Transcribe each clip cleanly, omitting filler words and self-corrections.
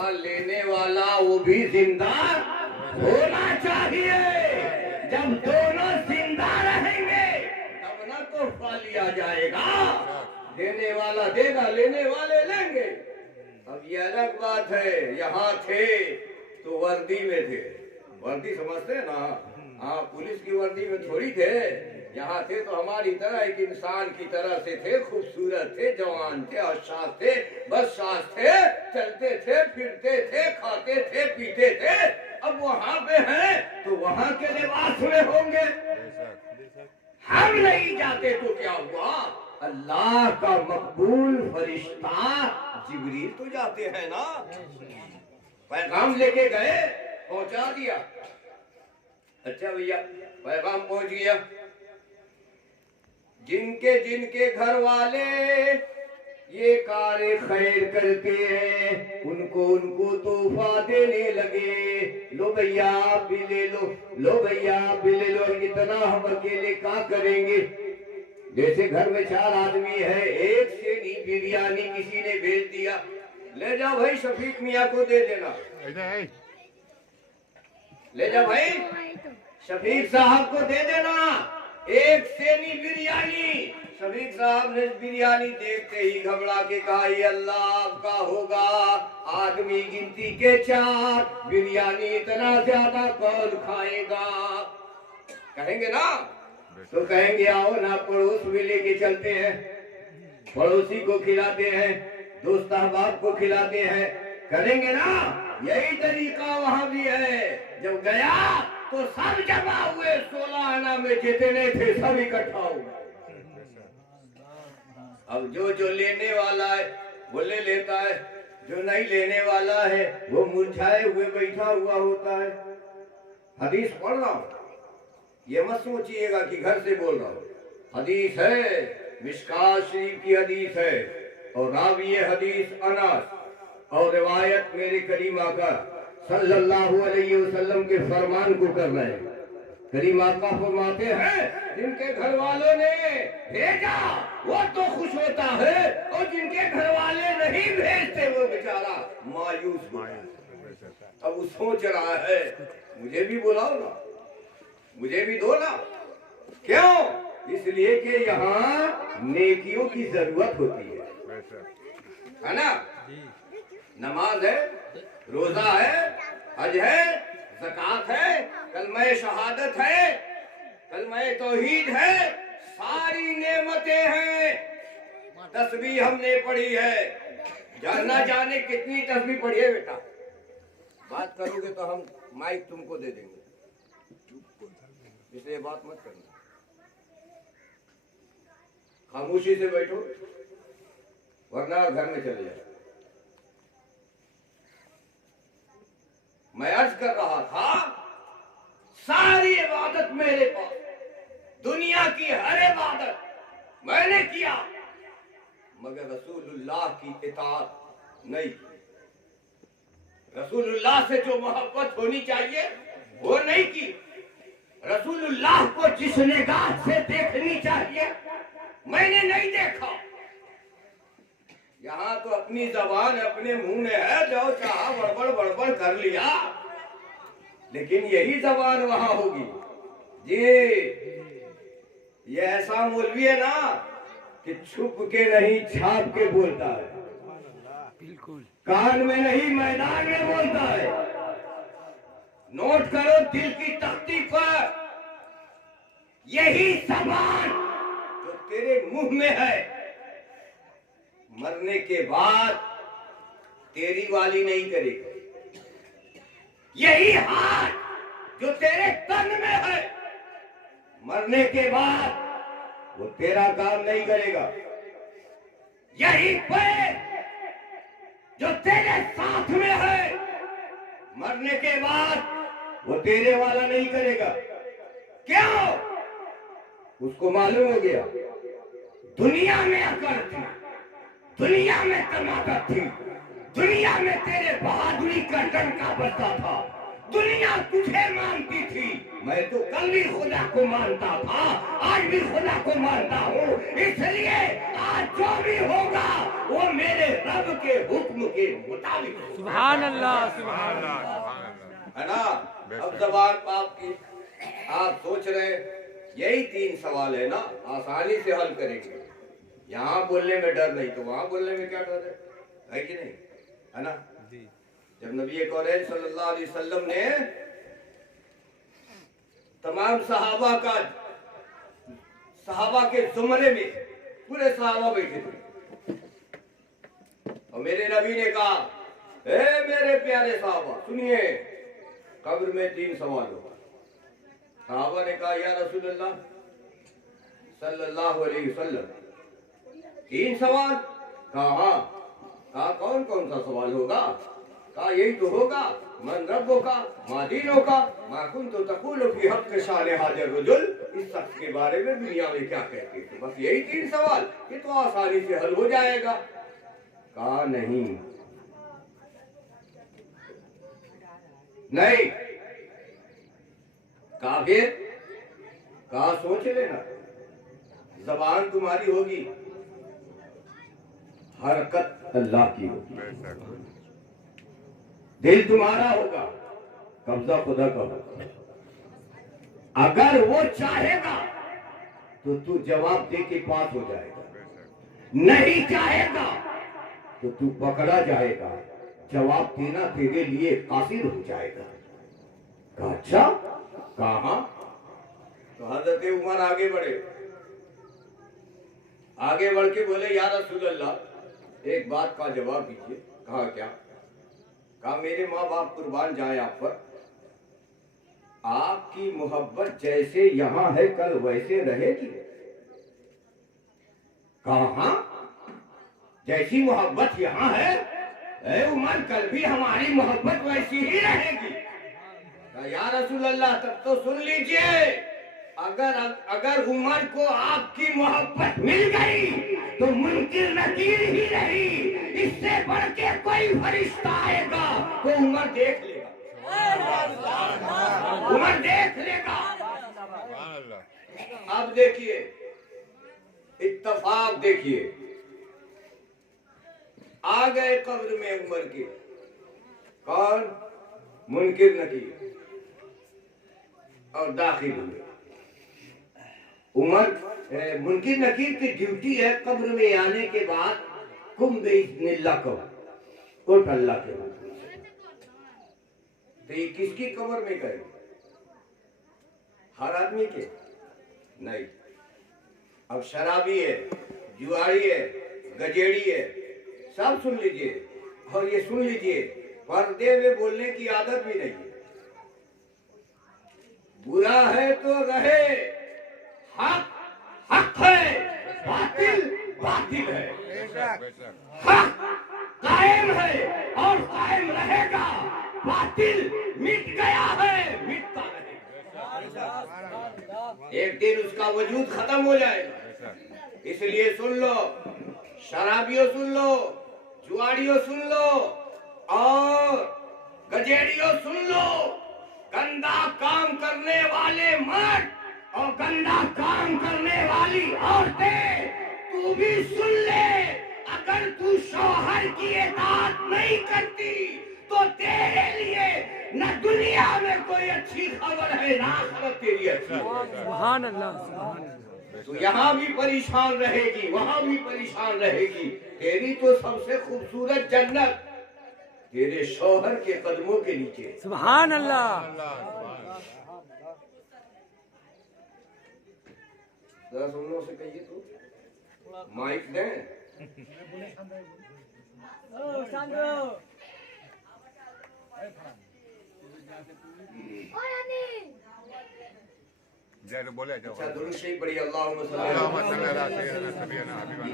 वहाँ लेने वाला वो भी जिंदा होना चाहिए। जब दोनों जिंदा रहेंगे तब ना तोहफा लिया जाएगा। देने वाला देगा, लेने वाले लेंगे। अब ये अलग बात है, यहाँ थे तो वर्दी में थे, वर्दी समझते हैं ना? हाँ, पुलिस की वर्दी में थोड़ी थे। यहाँ थे तो हमारी तरह एक इंसान की तरह से थे, खूबसूरत थे, जवान थे, अशास थे, बदशास थे, चलते थे, फिरते थे, खाते थे, पीते थे। अब वहाँ पे हैं तो वहाँ के लिबास में होंगे। हम नहीं जाते तो क्या हुआ? अल्लाह का मकबूल फरिश्ता जिब्रील तो जाते हैं ना। पैगाम लेके गए, पहुंचा दिया। अच्छा भैया, पैगाम पहुंच गया। जिनके जिनके घर वाले ये कार्य खैर करते हैं उनको उनको तोहफा देने लगे। लो भैया आप भी ले लो, लो भैया आप भी ले लो। इतना हम अकेले क्या करेंगे? जैसे घर में 4 आदमी है, एक सेनी बिरयानी किसी ने भेज दिया, ले जाओ भाई शफीक मियाँ को दे देना। ले जाओ भाई शफीक साहब को दे देना एक सेनी बिरयानी। शफीक साहब ने बिरयानी देखते ही घबरा के कहा, ये अल्लाह आपका होगा, आदमी गिनती के 4, बिरयानी इतना ज्यादा कौन खाएगा? कहेंगे ना? तो कहेंगे आओ ना पड़ोस में लेके चलते हैं, पड़ोसी को खिलाते हैं, दोस्त अहबाब को खिलाते हैं, करेंगे ना? यही तरीका वहां भी है। जब गया तो सब जमा हुए, 16 आना में जितने थे सब इकट्ठा हुए। अब जो लेने वाला है वो ले लेता है, जो नहीं लेने वाला है वो मुरझाए हुए बैठा हुआ होता है। हदीस पढ़ रहा हूं, ये मत सोचिएगा कि घर से बोल रहा हूँ। हदीस है, मिशकात शरीफ की हदीस है, और रावी हदीस अनस, और रिवायत मेरे करीम आका सल्लल्लाहु अलैहि वसल्लम के फरमान को कर रहे हैं। करीम आका फरमाते हैं, जिनके घर वालों ने भेजा वो तो खुश होता है, और जिनके घर वाले नहीं भेजते वो बेचारा मायूस होता है। अब वो सोच रहा है मुझे भी बुलाओ ना, मुझे भी दो ना। क्यों? इसलिए कि यहाँ नेकियों की जरूरत होती है ना? नमाज है, रोजा है, हज है, ज़कात है, कलमा शहादत है, कलमा तौहीद है, सारी नेमतें हैं। तस्बीह हमने पढ़ी है, जानना जाने कितनी तस्बीह पढ़ी है। बेटा बात करोगे तो हम माइक तुमको दे देंगे, इसलिए बात मत करना, खामोशी से बैठो वरना घर में चले जाओ। मैं अर्ज कर रहा था, सारी इबादत मेरे पास, दुनिया की हर इबादत मैंने किया, मगर रसूलुल्लाह की इताअत नहीं की। रसूलुल्लाह से जो मोहब्बत होनी चाहिए वो नहीं की। रसूलुल्लाह को जिस निगाह से देखनी चाहिए मैंने नहीं देखा। यहाँ तो अपनी जबान अपने मुंह में है, जो चाहा बड़बड़ बड़बड़ कर लिया, लेकिन यही जबान वहां होगी। जी ये ऐसा मौलवी है ना कि छुप के नहीं छाप के बोलता है, बिल्कुल कान में नहीं मैदान में बोलता है। नोट करो दिल की तख्ती पर, यही जबान जो तेरे मुंह में है मरने के बाद तेरी वाली नहीं करेगी। यही हाथ जो तेरे तन में है मरने के बाद वो तेरा काम नहीं करेगा। यही पैर जो तेरे साथ में है मरने के बाद वो तेरे वाला नहीं करेगा। क्यों? उसको मालूम हो गया दुनिया में अकड़ थी, दुनिया में तमाकत थी, दुनिया में तेरे बहादुरी का डंका बजता था, दुनिया तुझे मानती थी। मैं तो कल भी खुदा को मानता था, आज भी खुदा को मानता हूँ, इसलिए आज जो भी होगा वो मेरे रब के हुक्म के मुताबिक। सुभान अल्लाह, सुभान अल्लाह, है ना। अब जबान पाप की आप सोच रहे यही 3 सवाल है ना, आसानी से हल करेंगे। यहाँ बोलने में डर नहीं तो वहां बोलने में क्या डर है कि नहीं, है ना। जब नबी करीम सल्लल्लाहु अलैहि वसल्लम ने तमाम सहाबा के जुमरे में पूरे सहाबा बैठे थे और मेरे नबी ने कहा, ए मेरे प्यारे सहाबा सुनिए, कब्र में 3 सवाल होगा। सहाबा ने कहा, या रसूल अल्लाह सल्लल्लाहु अलैहि वसल्लम 3 सवाल? कहा कौन कौन सा सवाल होगा? कहा यही तो होगा, मन रब्बो का, मा दीनो का, मा कुंतु तक़ूलु फी हक़्क़ शान हाज़िर रजुल, इस शख्स के बारे में दुनिया में क्या कहते थे। बस यही 3 सवाल, ये तो आसानी से हल हो जाएगा। कहा नहीं, कहा फिर? कहा सोच लेना, जबान तुम्हारी होगी, हरकत अल्लाह की होगी, दिल तुम्हारा होगा, कब्जा खुदा का होगा। अगर वो चाहेगा तो तू जवाब दे के पास हो जाएगा, नहीं चाहेगा तो तू पकड़ा जाएगा, जवाब देना तेरे लिए कासिर हो जाएगा। कहा अच्छा, कहा तो हजरत उमर आगे बढ़े, आगे बढ़ के बोले, या रसूल अल्लाह एक बात का जवाब दीजिए। कहा क्या? कहा मेरे माँ बाप कुर्बान जाए आप पर, आपकी मोहब्बत जैसे यहाँ है कल वैसे रहेगी? कहा जैसी मोहब्बत यहाँ है ए उमर, कल भी हमारी मोहब्बत वैसी ही रहेगी। कहा या रसूल अल्लाह तब तो सुन लीजिए, अगर उमर को आपकी मोहब्बत मिल गई तो मुनकिर नकीर ही रही, इससे बढ़ के कोई फरिश्ता आएगा तो उमर देख लेगा, उमर देख लेगा। अब देखिए इत्तफाक, देखिए आ गए कब्र में उमर के, कौन? मुनकिर नकीर, और दाखिल हुए। उमर मुनकिर नकीर की ड्यूटी है कब्र में आने के बाद कुम बिइज़्निल्लाह को उठ अल्लाह के हुक्म से। तो ये किसकी कब्र में गए? हर आदमी के नहीं। अब शराबी है, जुआरी है, गजेड़ी है, सब सुन लीजिए, और ये सुन लीजिए पर्दे में बोलने की आदत भी नहीं है। बुरा है तो रहे, हक हक है, बातिल बातिल है, हक कायम है और कायम रहेगा, बातिल मिट गया है, मिटता रहेगा, एक दिन उसका वजूद खत्म हो जाएगा। इसलिए सुन लो, शराबियों सुन लो, जुआड़ियों सुन लो, और गजेड़ियों सुन लो, गंदा काम करने वाले मर्द और गंदा काम करने वाली औरतें, तू भी सुन ले, अगर तू शौहर की इताअत नहीं करती तो तेरे लिए न दुनिया में कोई अच्छी खबर है, ना आखिरत तेरी अच्छी। सुभान अल्लाह, सुभान अल्लाह। तो यहाँ भी परेशान रहेगी, वहां भी परेशान रहेगी। तेरी तो सबसे खूबसूरत जन्नत तेरे शौहर के कदमों के नीचे। सुभान अल्लाह। जरा सुनने से कहिए तो माइक दें। बोले अच्छा दुरूद शरीफ पढ़िए, अल्लाहुम्मा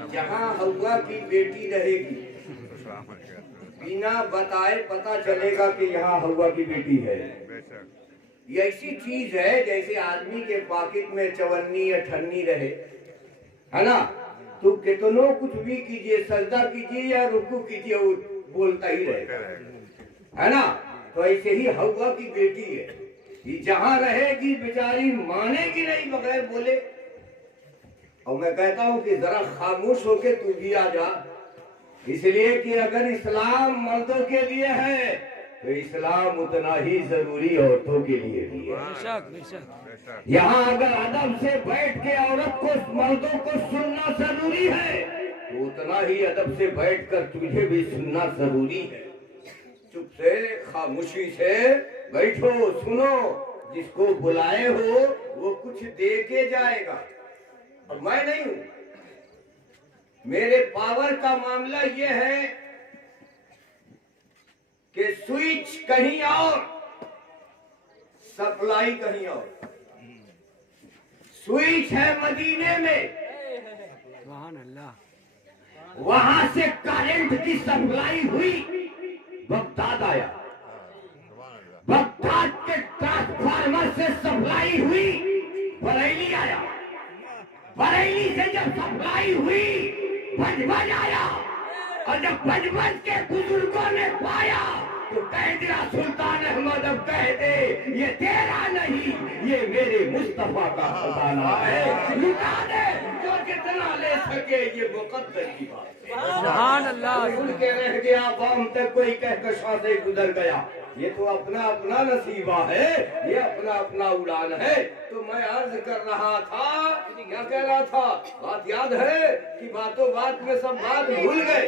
जहाँ हव्वा की बेटी रहेगी, बिना बताए पता चलेगा कि यहाँ हव्वा की बेटी है। ये ऐसी चीज है जैसे आदमी के पॉकेट में चवन्नी या ठन्नी रहे, है ना, तो कितनों कुछ भी कीजिए, सजदा कीजिए या रुकू कीजिए, वो बोलता ही रहेगा, है ना। तो ऐसे ही हव्वा की बेटी है, ये जहां रहेगी बेचारी मानेगी नहीं बगैर बोले। और मैं कहता हूं कि जरा खामोश होके तू भी आ जा, इसलिए कि अगर इस्लाम मर्दों के लिए है तो इस्लाम उतना ही जरूरी औरतों के लिए भी है। बेशक बेशक। यहाँ अगर अदब से बैठ के औरत को मर्दों को सुनना जरूरी है तो उतना ही अदब से बैठकर तुझे भी सुनना जरूरी है। चुप से खामोशी से बैठो, सुनो, जिसको बुलाए हो वो कुछ दे के जाएगा और मैं नहीं हूं। मेरे पावर का मामला ये है कि स्विच कहीं और, सप्लाई कहीं और। स्विच है मदीने में, सुभान अल्लाह। वहां से करंट की सप्लाई हुई, बगदाद आया, बगदाद के ट्रांसफार्मर से सप्लाई हुई, बरेली आया, बरेली से जब सप्लाई हुई भजभज आया, और जब भजभज के बुजुर्गों ने पाया तो कह दिया सुल्तान अहमद अब कह दे ये तेरा नहीं, ये मेरे मुस्तफा का खजाना है, लुटा दे जो जितना ले सके, ये मुकद्दर की बात है। सुभान अल्लाह। सुन के रह गया बाम तक, कोई कहकर शादी गुजर गया। ये तो अपना अपना नसीबा है, ये अपना अपना उड़ान है। तो मैं अर्ज कर रहा था, क्या कह रहा था, बात याद है कि बातों बात में सब बात भूल गए।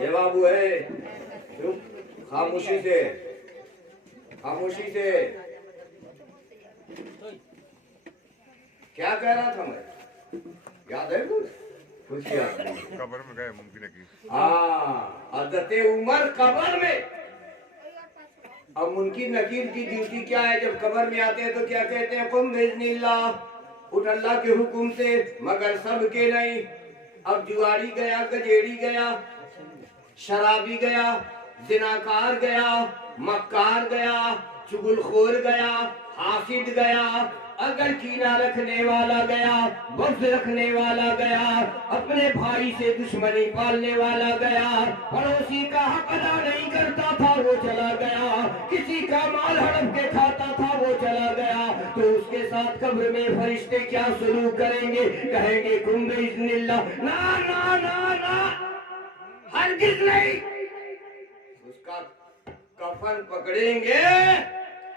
ये बाबू है, चुप, खामोशी से, खामोशी से। क्या कह रहा था मैं, याद है कुछ याद नहीं? कब्र में गए मुमकिन है कि हजरत उमर कब्र में। अब मुनकिर नकीर की ड्यूटी क्या है, जब कब्र में आते हैं तो क्या कहते हैं, कुम बिइज़्निल्लाह, उठ अल्लाह के हुक्म से, मगर सब के नहीं। अब जुआरी गया, गजेड़ी गया, शराबी गया, जिनाकार गया, मक्कार गया, चुगलखोर गया, हासिद गया, अगर कीना रखने वाला गया, बग़्ज़ रखने वाला गया, अपने भाई से दुश्मनी पालने वाला गया, पड़ोसी का हक अदा नहीं करता था वो चला गया, किसी का माल हड़प के खाता था वो चला गया, तो उसके साथ कब्र में फरिश्ते क्या सलूक करेंगे, कहेंगे कुम बिइज़्निल्लाह, ना ना ना ना, हरगिज़ नहीं। उसका कफन पकड़ेंगे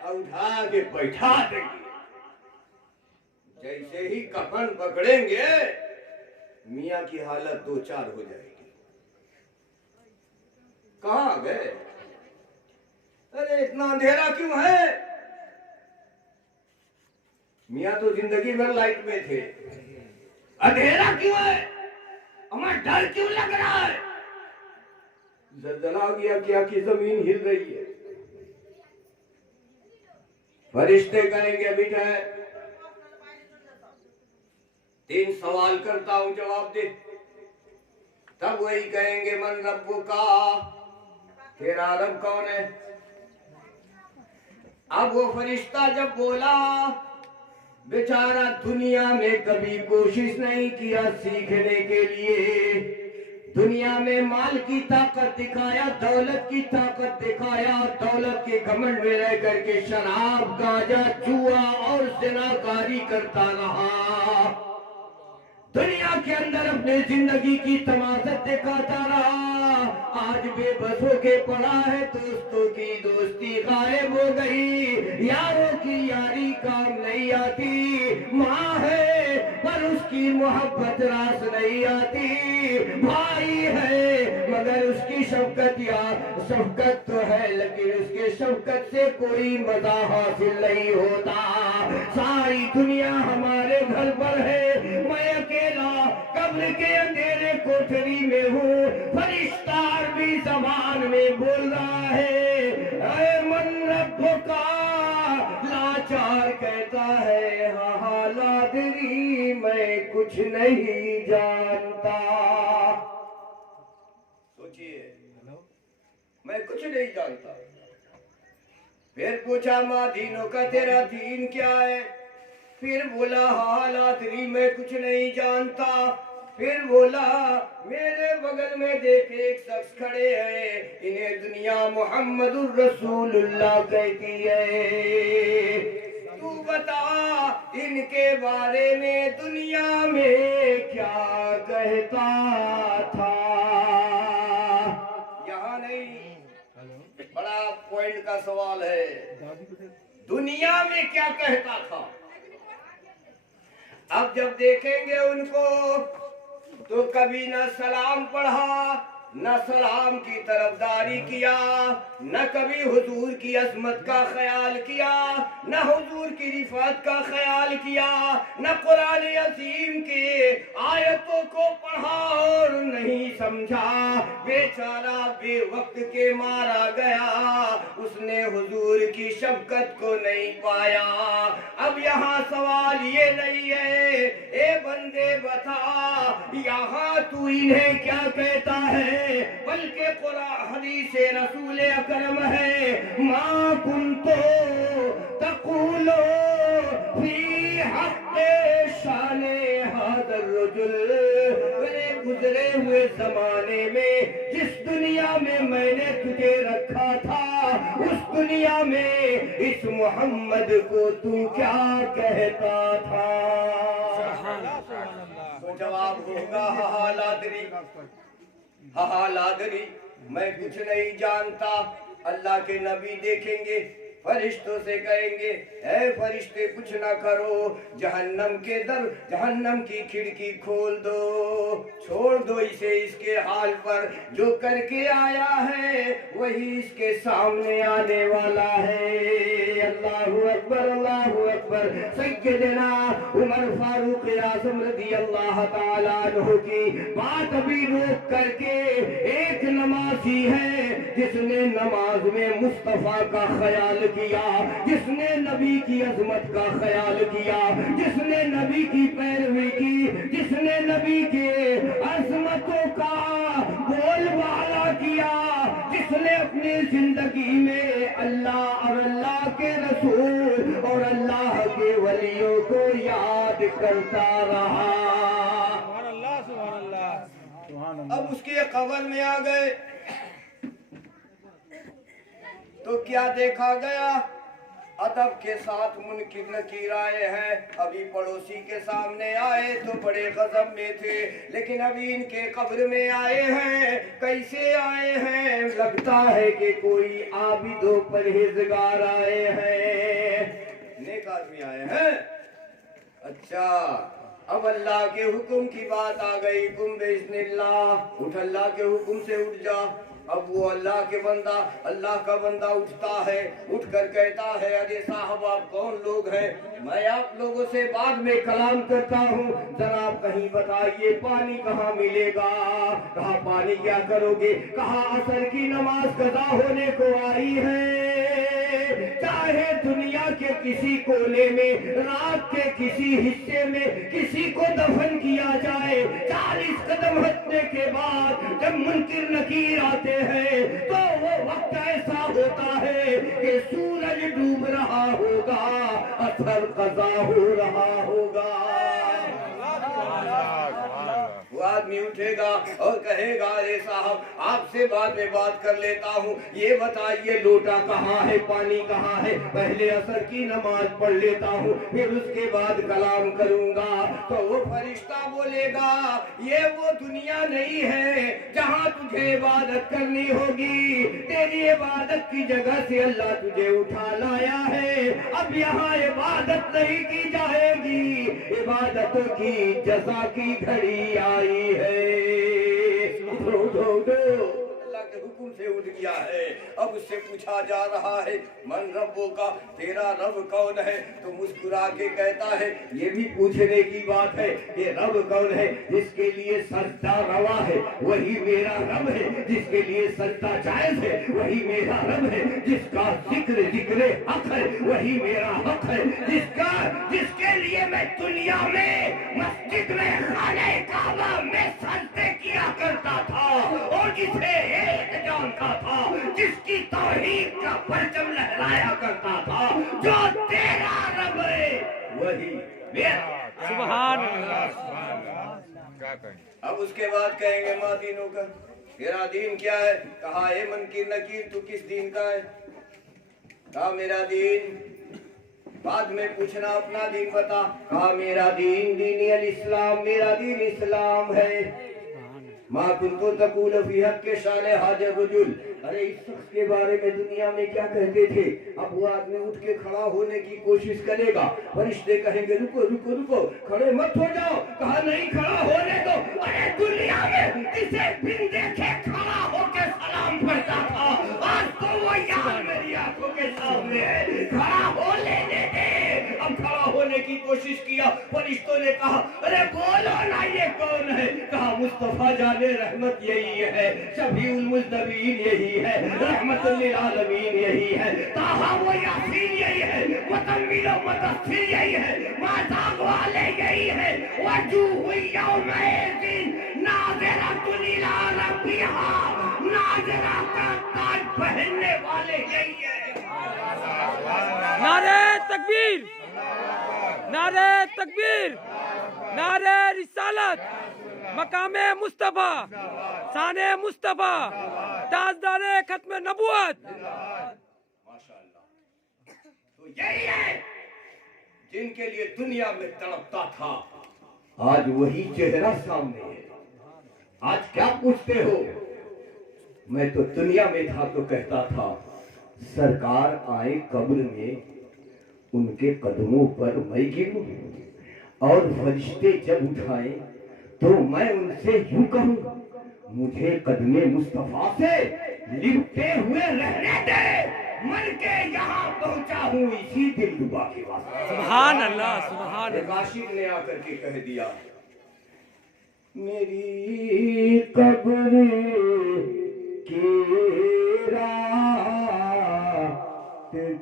और उठा के बैठा देंगे। जैसे ही कफन पकड़ेंगे मियाँ की हालत दो चार हो जाएगी। कहाँ गए, अरे इतना अंधेरा क्यों है? मियाँ तो जिंदगी भर लाइट में थे, अंधेरा क्यों है, हमें डर क्यों लग रहा है? ज़लज़ला गया क्या कि जमीन हिल रही है। फरिश्ते करेंगे बेटा, 3 सवाल करता हूं, जवाब दे। तब वही कहेंगे मन रब्बु का, तेरा रब कौन है? अब वो फरिश्ता जब बोला, बेचारा दुनिया में कभी कोशिश नहीं किया सीखने के लिए, दुनिया में माल की ताकत दिखाया, दौलत की ताकत दिखाया, दौलत के घमंड में रह करके शराब, गांजा, जुआ और ज़िनाकारी करता रहा, दुनिया के अंदर अपने जिंदगी की तमाशा दिखाता रहा। आज बेबस होके पड़ा है, दोस्तों की दोस्ती गायब हो गई, यारों की यारी काम नहीं आती, माँ है पर उसकी मोहब्बत रास नहीं आती, भाई है मगर उसकी शफकत तो है लेकिन उसके शफकत से कोई मजा हासिल नहीं होता। सारी दुनिया हमारे घर पर है, मैं अकेला कब्र के अंधेरे कोठरी में हूँ, फरिश्ता अरबी ज़बान में बोल रहा है, ऐ मन रब्बो का, लाचार कहता है हाँ लादरी मैं कुछ नहीं जानता। सोचिए, मैं कुछ नहीं जानता। फिर पूछा माँ दीनों का तेरा दीन क्या है? फिर बोला हालातरी मैं कुछ नहीं जानता। फिर बोला मेरे बगल में देखे एक शख्स खड़े हैं, इन्हें दुनिया मोहम्मदुर रसूलुल्लाह कहती है, तू बता इनके बारे में दुनिया में क्या कहता था? सवाल है, दुनिया में क्या कहता था। अब जब देखेंगे उनको तो कभी न सलाम पढ़ा, न सलाम की तरफदारी किया, न कभी हुजूर की अजमत का ख्याल किया, न हुजूर की रिफात का ख्याल किया, न कुरान अजीम के आयतों को पढ़ा और नहीं समझा। बेचारा बेवक्त के मारा गया, उसने हुजूर की शफकत को नहीं पाया। अब यहाँ सवाल ये नहीं है, ए बंदे बता यहाँ तू इन्हें क्या कहता है, बल्कि कुरान हदीस रसूल अकरम है। मां कुंतो तक़ूलो फी हक़्क़े शाने हाज़र रजुल, मेरे गुजरे हुए जमाने में जिस दुनिया में मैंने तुझे रखा था, उस दुनिया में इस मोहम्मद को तू क्या कहता था। तो जवाब होगा हा लादरी, हा लादरी, मैं कुछ नहीं जानता। अल्लाह के नबी देखेंगे, फरिश्तों से कहेंगे, ऐ फरिश्ते कुछ ना करो, जहन्नम के दर, जहन्नम की खिड़की खोल दो, छोड़ दो इसे इसके हाल पर। जो करके आया है वही इसके सामने आने वाला है। अल्लाहु अकबर, अल्लाहु अकबर। सैयदना उमर फारूक आज़म रज़ी अल्लाह ताला अन्हु की बात अभी रोक करके, एक नमाजी है जिसने नमाज में मुस्तफा का ख्याल किया, जिसने नबी की अजमत का ख्याल किया, जिसने नबी की पैरवी की, जिसने नबी के अजमतों का बोलबाला किया, जिसने अपनी जिंदगी में अल्लाह और अल्लाह के रसूल और अल्लाह के वलियों को याद करता रहा। अब उसके कब्र में आ गए तो क्या देखा गया, अदब के साथ मुनकिर नकीर आए हैं। अभी पड़ोसी के सामने आए तो बड़े गजब में थे, लेकिन अभी इनके कब्र में आए हैं। कैसे आए हैं, लगता है कि कोई आबिदो परहेजगार आए हैं, नेक आदमी आए हैं। अच्छा, अब अल्लाह के हुक्म की बात आ गई, कुम बिस्मिल्लाह, उठ, अल्लाह के हुक्म से उठ जा। अब वो अल्लाह के बंदा, अल्लाह का बंदा उठता है, उठकर कहता है, अरे साहब आप कौन लोग हैं, मैं आप लोगों से बाद में कलाम करता हूँ, जरा आप कहीं बताइए पानी कहाँ मिलेगा। कहा पानी क्या करोगे, कहा असर की नमाज कज़ा होने को आई है, चाहे दुनिया के किसी कोने में, रात के किसी हिस्से में किसी को दफन किया जाए, 40 कदम हटने के बाद जब मुनकिर नकीर आते हैं तो वो वक्त ऐसा होता है कि सूरज डूब रहा होगा, असर कज़ा हो रहा होगा। वो आदमी उठेगा और कहेगा, अरे साहब आपसे बाद में बात कर लेता हूँ, ये बताइए लोटा कहाँ है, पानी कहाँ है, पहले असर की नमाज पढ़ लेता हूँ, फिर उसके बाद कलाम करूँगा। तो वो फरिश्ता बोलेगा, ये वो दुनिया नहीं है जहाँ तुझे इबादत करनी होगी, तेरी इबादत की जगह से अल्लाह तुझे उठा लाया है, अब यहाँ इबादत नहीं की जाएगी, इबादतों की जज़ा की घड़ी आई है। अल्लाह के हुक्म से उठ गया है। अब उससे पूछा जा रहा है, मन रब्बों का, तेरा रब कौन है, तो मुस्कुरा के कहता है, ये भी पूछने की बात है, ये रब कौन है, जिसके लिए सजदा रवा है वही मेरा रब है, जिसके लिए सजदा जायज है वही मेरा रब है, जिसका जिक्र जिक्र हक है वही मेरा हक है, जिसके लिए मैं दुनिया में मस्जिद में खाने काबा में सजदे किया करता था और जिसे एक जानता था, जिसकी तौहीद का परचम लहराया करता था, जो तेरा रब है वही मेरा। सुभान अल्लाह। अब उसके बाद कहेंगे माँ दीनों का, तेरा दीन क्या है, कहा है मुनकिर नकीर तू किस दीन का है, कहा मेरा दीन, बाद में पूछना अपना दीन बता, कहा मेरा दीन दीन अल इस्लाम, मेरा दीन इस्लाम है। माँ कुंतो तकूल फी हक के शान हाजर रुजुल। अरे इस शख्स के बारे में दुनिया में क्या कहते थे। अब वो आदमी उठ के खड़ा होने की कोशिश करेगा, फरिश्ते कहेंगे रुको रुको रुको, खड़े मत हो जाओ। कहा नहीं, खड़ा होने दो। अरे दुनिया में किसे बिन देखे खड़ा होके सलाम करता था, आज तो वो यार मेरी आंखों के सामने है। खड़ा हो लेने दे। अब खड़ा होने की कोशिश किया, फरिश्तों ने कहा अरे बोलो ना ये कौन है। कहा मुस्तफा जाने रहमत यही है, शफीउल मुज़नबीन यही है, रहमतुल लिल आलमीन यही है, ताहा वो यासीन यही है, मुतम्मिल व मुदस्सिर यही है, माज़ाग वाले यही है, वजूह यौमइज़िन नाज़िरतुन इला रब्बिहा, नाज़िरा का ताज पहनने वाले यही है। नारे तकबीर, नारे तकबीर, नारे रिसालत, मकामे मुस्तफा, शाने मुस्तफा, ताजदारे खत्म नबुवत। माशाअल्लाह। तो यही है जिनके लिए दुनिया में तड़पता था, आज वही चेहरा सामने है। आज क्या पूछते हो। मैं तो दुनिया में था तो कहता था सरकार आए कब्र में, उनके कदमों पर मैं गिरूं, और फरिश्ते जब उठाए तो मैं उनसे यूं कहूं मुझे कदमे मुस्तफा से लिपटे हुए रहने दे। मर के यहाँ पहुंचा हूँ इसी दिलरुबा के वास्ते। सुभान अल्लाह, सुभान एक अल्लाह। आशिक ने आकर के कह दिया मेरी कब्र की रात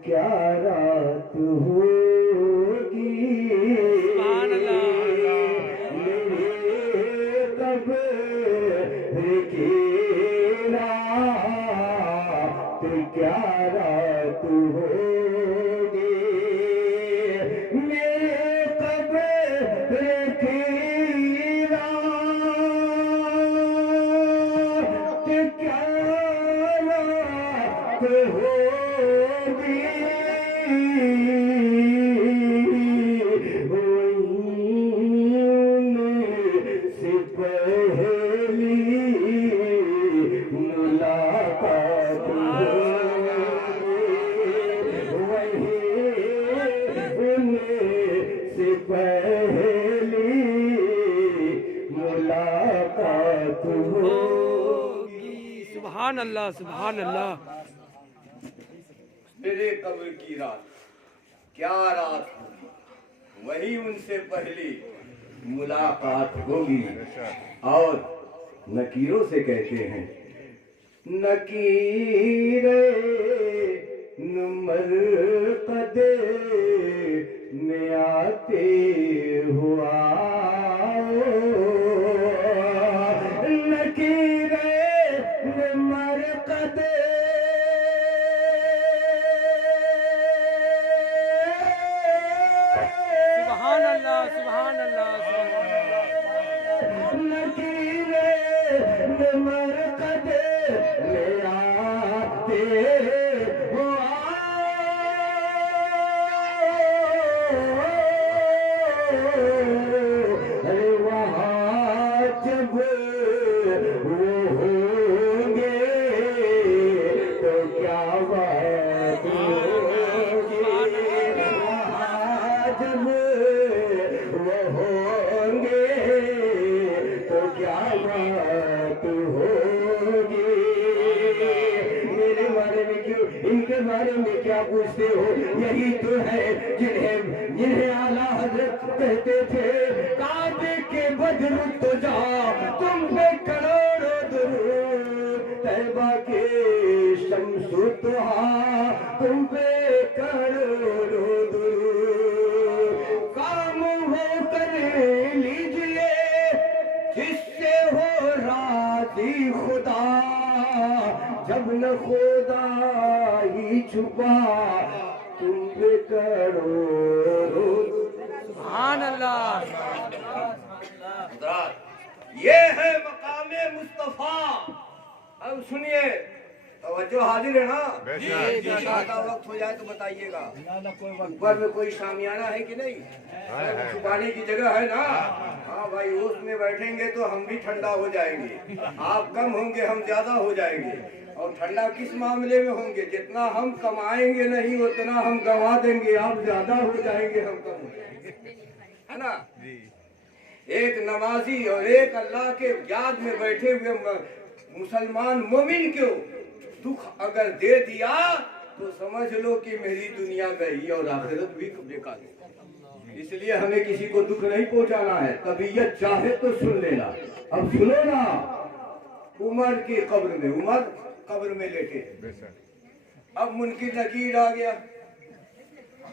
क्या रात होगी। सुभान अल्लाह। मेरी कब्र की रात क्या रात होगी। मेरे कब्र की रात क्या रात होगी। से पहली मुलाकात से पहली मुलाकात होगी। सुभान अल्लाह, सुभान अल्लाह। मेरे कब्र की रात क्या रात होगी, वही उनसे पहली मुलाकात होगी। और नकीरों से कहते हैं नकीरे नुमर कदे में आते हुआ नकीरे नुमर कदे सुभान अल्लाह, सुभान अल्लाह, सुभान अल्लाह। नकीरे नुमर कदे में आते हुआ अरे वहाँ जब वो होंगे तो क्या बात होगी। वहाँ जब वो होंगे तो क्या बात होगी। मेरे बारे में क्यों, इनके बारे में क्या पूछते हो। यही तो है जिन्हें जिन्हें आला हजरत कहते थे काबे के बदर तो जाओ तुम पे करोड़ों दुरूद, तैबा के शम्सु तुहा तुम पे करोड़ों दुरूद। काम हो कर लीजिए जिससे हो राज़ी खुदा, जब न खुदा ही छुपा तुम पे करोड़ों। सुभान अल्लाह। ये है मकामे मुस्तफा। अब सुनिए तवज्जो हाजिर है ना? जी, जी। ज्यादा वक्त हो जाए तो बताइएगा। ऊपर में कोई शामियाना है कि नहीं? छुपाने की जगह है ना? हाँ भाई, उसमें बैठेंगे तो हम भी ठंडा हो जाएंगे। आप कम होंगे, हम ज्यादा हो जाएंगे। और ठंडा किस मामले में होंगे? जितना हम कमाएंगे नहीं उतना हम गंवा देंगे। आप ज्यादा हो जाएंगे, हम कम हो जाएंगे, है ना? एक नमाजी और एक अल्लाह के याद में बैठे हुए मुसलमान मोमिन को दुख अगर दे दिया तो समझ लो कि मेरी दुनिया गई और आखिरत भी बेकार। इसलिए हमें किसी को दुख नहीं पहुंचाना है। तबीयत चाहे तो सुन लेना। अब सुनो ना, उमर की कब्र में, उमर कब्र में लेटे, अब मुनकिर नकीर आ गया,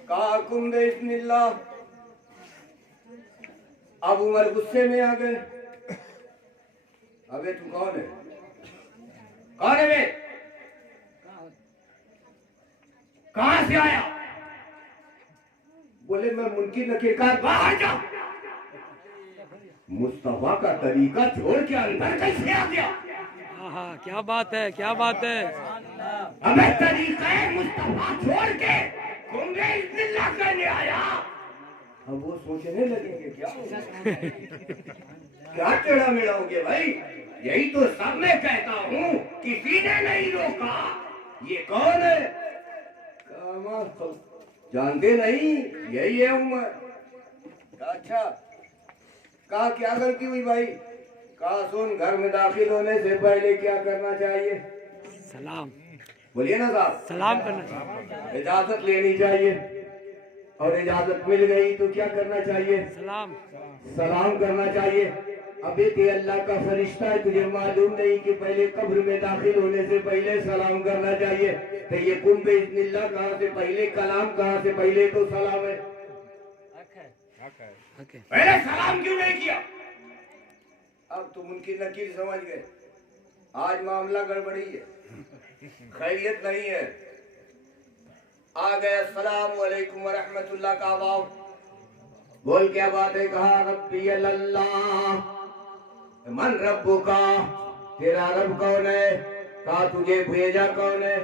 कहा कुम बिस्मिल्लाह। अब उमर गुस्से में आ गए, अबे तू कौन है? कौन है बे? कहां से आया? बोले मैं मुनकिर नकीर। कहा बाहर जा। मुस्तफा का तरीका छोड़ के अंदर कैसे आ गया? हाँ, क्या बात है, क्या बात है। अबे तरीका है मुस्तफा छोड़ के घूमने इल्ला करने आया। अब वो सोचने लगेंगे क्या क्या टेढ़ा मेढ़ा हो गया भाई। यही तो सब मैं कहता हूँ, किसी ने नहीं रोका। ये कौन है? जानते नहीं, यही है उमर। अच्छा, कहा क्या गलती हुई भाई? कहा सुन, घर में दाखिल होने से पहले क्या करना चाहिए? सलाम। बोलिए ना साहब। सलाम करना चाहिए। इजाजत लेनी चाहिए, और इजाजत मिल गई तो क्या करना चाहिए? सलाम। सलाम करना चाहिए। अबे ते अल्लाह का फरिश्ता है, तुझे मालूम नहीं कि पहले कब्र में दाखिल होने से पहले सलाम करना चाहिए? तो ये कुम बिस्मिल्लाह कहाँ से पहले, कलाम कहाँ से पहले? तो सलाम है। पहले सलाम क्यों नहीं किया? अब तो मुनकिर नकीर समझ गए, आज मामला गड़बड़ी है, खैरियत नहीं है। आ गए अस्सलाम वालेकुम व रहमतुल्लाह का आवाज़। बोल क्या बात है? कहा रब्बी अल्लाह। मन रब्बुका, तेरा रब कौन है? कहा तुझे भेजा कौन है?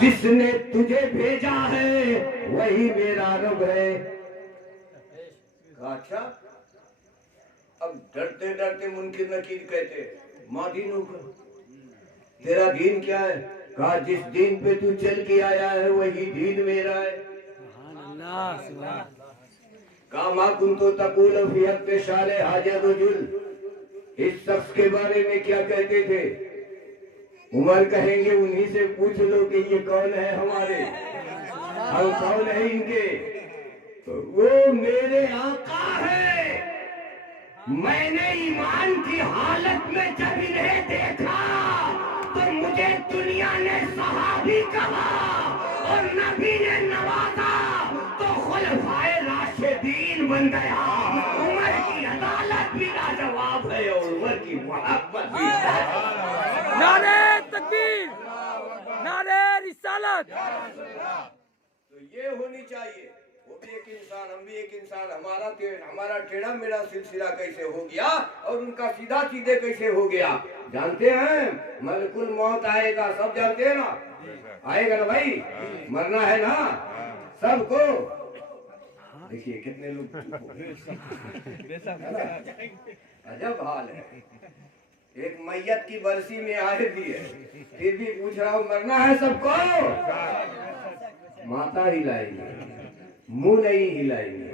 जिसने तुझे भेजा है वही मेरा रब है। कहा अच्छा। अब डरते डरते मुनकिर नकीर कहते माँ दीनों का, तेरा दीन क्या है? कहा जिस दीन पे तू चल के आया है वही दीन मेरा है। कहा माँ कुन तो तकूल फियत शाले हाजर रुजुल, इस शख्स के बारे में क्या कहते थे? उमर कहेंगे उन्हीं से पूछ लो कि ये कौन है हमारे, हम कौन है इनके? वो मेरे आका है। मैंने ईमान की हालत में जब इन्हें देखा तो मुझे दुनिया ने सहाबी कहा और नबी ने नवाजा तो खुलफाए राशिदीन बन गया। उमर की अदालत भी लाजवाब है और उमर की मोहब्बत भी। नारे तकबीर, नारे रिसालत। तो ये होनी चाहिए। वो भी एक इंसान, हम भी एक इंसान। हमारा टेढ़ा मेढ़ा सिलसिला कैसे हो गया और उनका सीधा सीधे कैसे हो गया? जानते हैं मलकुल मौत आएगा, सब जानते हैं ना? आएगा ना भाई, मरना है ना सबको। देखिए कितने लोग अजब हाल है। एक मैयत की बरसी में आए भी है, फिर भी पूछ रहा हूँ मरना है सबको? माथा हिलाएंगे, मुंह नहीं हिलाएंगे।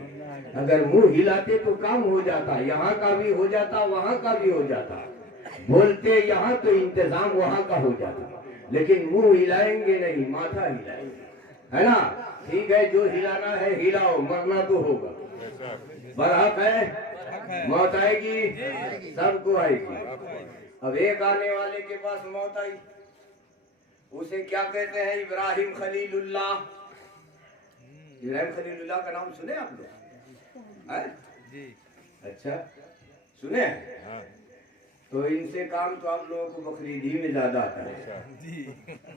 अगर मुंह हिलाते तो काम हो जाता, यहाँ का भी हो जाता, वहाँ का भी हो जाता। बोलते यहाँ तो इंतजाम वहाँ का हो जाता, लेकिन मुंह हिलाएंगे नहीं, माथा हिलाएंगे, है ना? ठीक है, जो हिलाना है हिलाओ, मरना तो होगा। बरहक है, मौत आएगी, सबको आएगी। अब एक आने वाले के पास मौत आई, उसे क्या कहते हैं? इब्राहिम खलीलुल्लाह। इब्राहिम खलीलुल्लाह का नाम सुने आप लोग? जी। अच्छा सुने? हाँ। तो इनसे काम तो आप लोगों को बकरीद ही में ज्यादा आता है,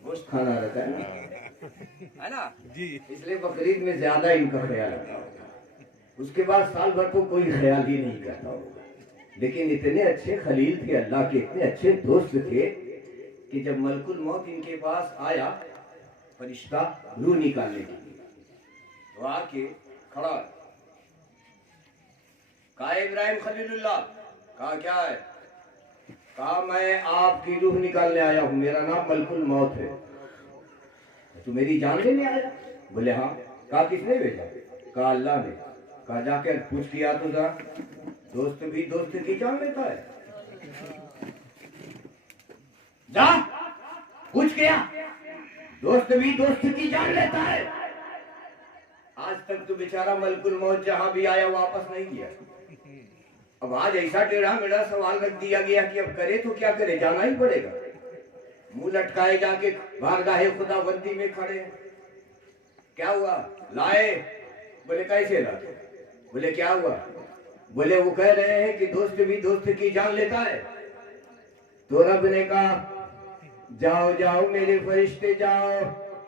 गोश्त खाना रहता है ना? जी। इसलिए बकरीद में ज्यादा इनका ख्याल आता होगा। उसके बाद साल भर तो कोई ख्याल ही नहीं करता होगा। लेकिन इतने अच्छे खलील थे अल्लाह के, इतने अच्छे दोस्त थे कि जब मलकुल मौत इनके पास आया फरिश्ता रूह निकालने के लिए, तो आके खड़ा है। कहा इब्राहिम खलीलुल्लाह, कहा क्या है? कहा मैं आपकी रूह निकालने आया हूं, मेरा नाम मलकुल मौत है। तो मेरी जान लेने आया? बोले हाँ। कहा किसने भेजा? कहा अल्लाह ने। कहा जाकर पूछ किया तो जरा, दोस्त भी दोस्त की जान लेता है? जा पूछ किया, दोस्त भी दोस्त की जान लेता है? आज तक तो बेचारा मलकुल मौत जहां भी आया वापस नहीं गया। अब आज ऐसा टेढ़ा मेढ़ा सवाल रख दिया गया कि अब करे तो क्या करे, जाना ही पड़ेगा। मुंह लटकाए जाके बारगाहे खुदाबंदी में खड़े हैं। क्या हुआ? लाए? बोले कैसे लाए? बोले क्या हुआ? बोले वो कह रहे हैं कि दोस्त भी दोस्त की जान लेता है। तो रब ने कहा जाओ जाओ मेरे फरिश्ते जाओ,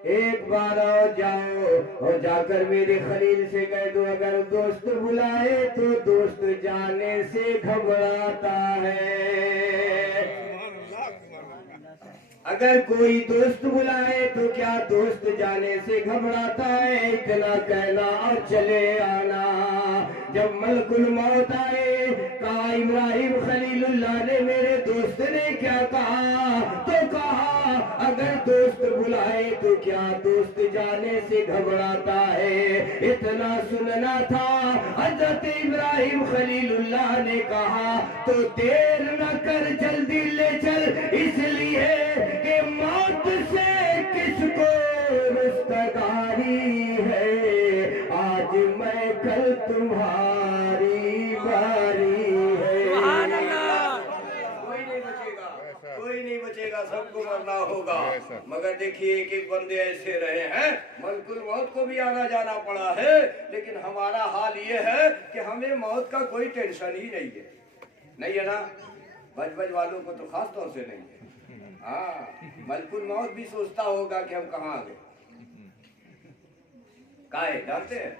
एक बार आओ जाओ और जाकर मेरे खलील से कह दो अगर दोस्त बुलाए तो दोस्त जाने से घबराता है। अगर कोई दोस्त बुलाए तो क्या दोस्त जाने से घबराता है? इतना कहना और चले आना। जब मलकुल मौत आए, कहा इब्राहिम खलीलुल्लाह ने मेरे दोस्त ने क्या कहा? तो कहा अगर दोस्त बुलाए तो क्या दोस्त जाने से घबराता है? इतना सुनना था। हजरत इब्राहिम खलीलुल्लाह ने कहा तो देर न कर जल्दी ले चल, इसलिए कि मौत से किसको रिश्तेदारी है। आज मैं कल तुम्हारी बारी है। कोई नहीं बचेगा, कोई नहीं बचेगा, सबको मरना होगा। मगर देखिए एक एक बंदे ऐसे रहे हैं, मलकुल मौत को भी आना जाना पड़ा है, लेकिन हमारा हाल ये है कि हमें मौत का कोई टेंशन ही नहीं है। नहीं है ना? बज वालों को तो खास तौर से नहीं है। हाँ, मलकुल मौत भी सोचता होगा कि हम कहाँ आ गए। काहे जानते हैं?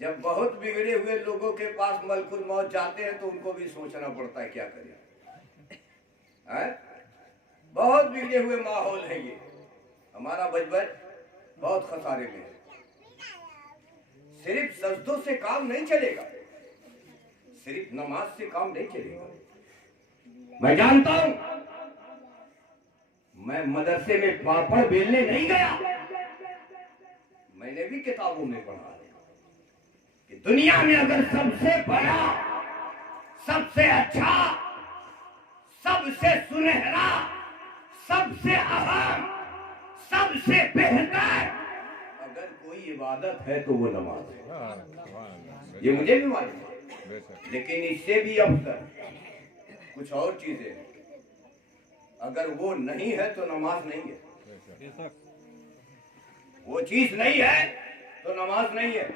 जब बहुत बिगड़े हुए लोगों के पास मलकुल मौत जाते हैं तो उनको भी सोचना पड़ता है क्या करें। बहुत बिगड़े हुए माहौल है ये। हमारा बजबज बहुत खसारे में है। सिर्फ सजदों से काम नहीं चलेगा, सिर्फ नमाज से काम नहीं चलेगा। मैं जानता हूं, मैं मदरसे में पापड़ बेलने नहीं गया। मैंने भी किताबों में पढ़ा कि दुनिया में अगर सबसे बड़ा, सबसे अच्छा, सबसे सुनहरा, सबसे अहम, सबसे बेहतर अगर कोई इबादत है तो वो नमाज है। ये मुझे भी मालूम है, लेकिन इससे भी अफसर कुछ और चीजें हैं। अगर वो नहीं है तो नमाज नहीं है। वो चीज नहीं है तो नमाज नहीं है।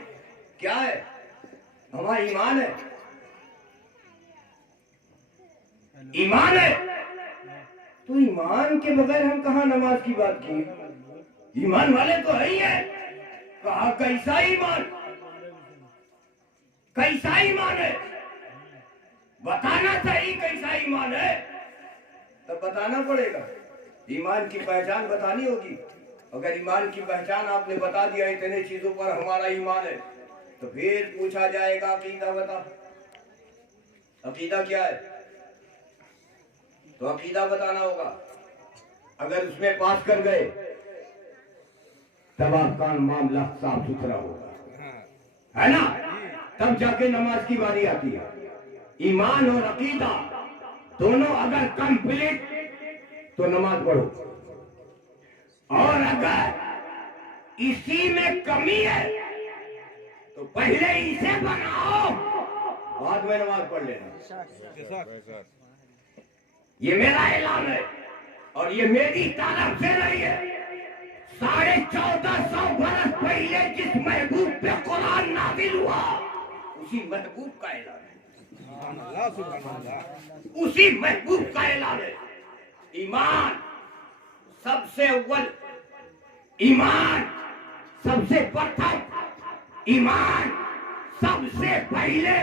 क्या है? हमारा ईमान है। ईमान है तो ईमान के बगैर हम कहां नमाज की बात की? ईमान वाले तो है ही है। कहा कैसा ईमान? कैसा ईमान है? बताना चाहिए कैसा ईमान है, तब बताना पड़ेगा। ईमान की पहचान बतानी होगी। अगर ईमान की पहचान आपने बता दिया इतने चीजों पर हमारा ईमान है, तो फिर पूछा जाएगा अकीदा बता। अकीदा क्या है? तो अकीदा बताना होगा। अगर उसमें पास कर गए तब आपका मामला साफ सुथरा होगा, है ना? तब जाके नमाज की बारी आती है। ईमान और अकीदा दोनों अगर कंप्लीट तो नमाज पढ़ो, और अगर इसी में कमी है तो पहले इसे बनाओ, बाद में नमाज पढ़ लेना। ये मेरा ऐलान है और ये मेरी तरफ से नहीं है। 1450 बरस पहले जिस महबूब पे कुरान नाजिल हुआ उसी महबूब का ऐलान है। उसी महबूब का ऐलान है। ईमान सबसे अव्वल, ईमान सबसे प्रथम, ईमान सबसे पहले।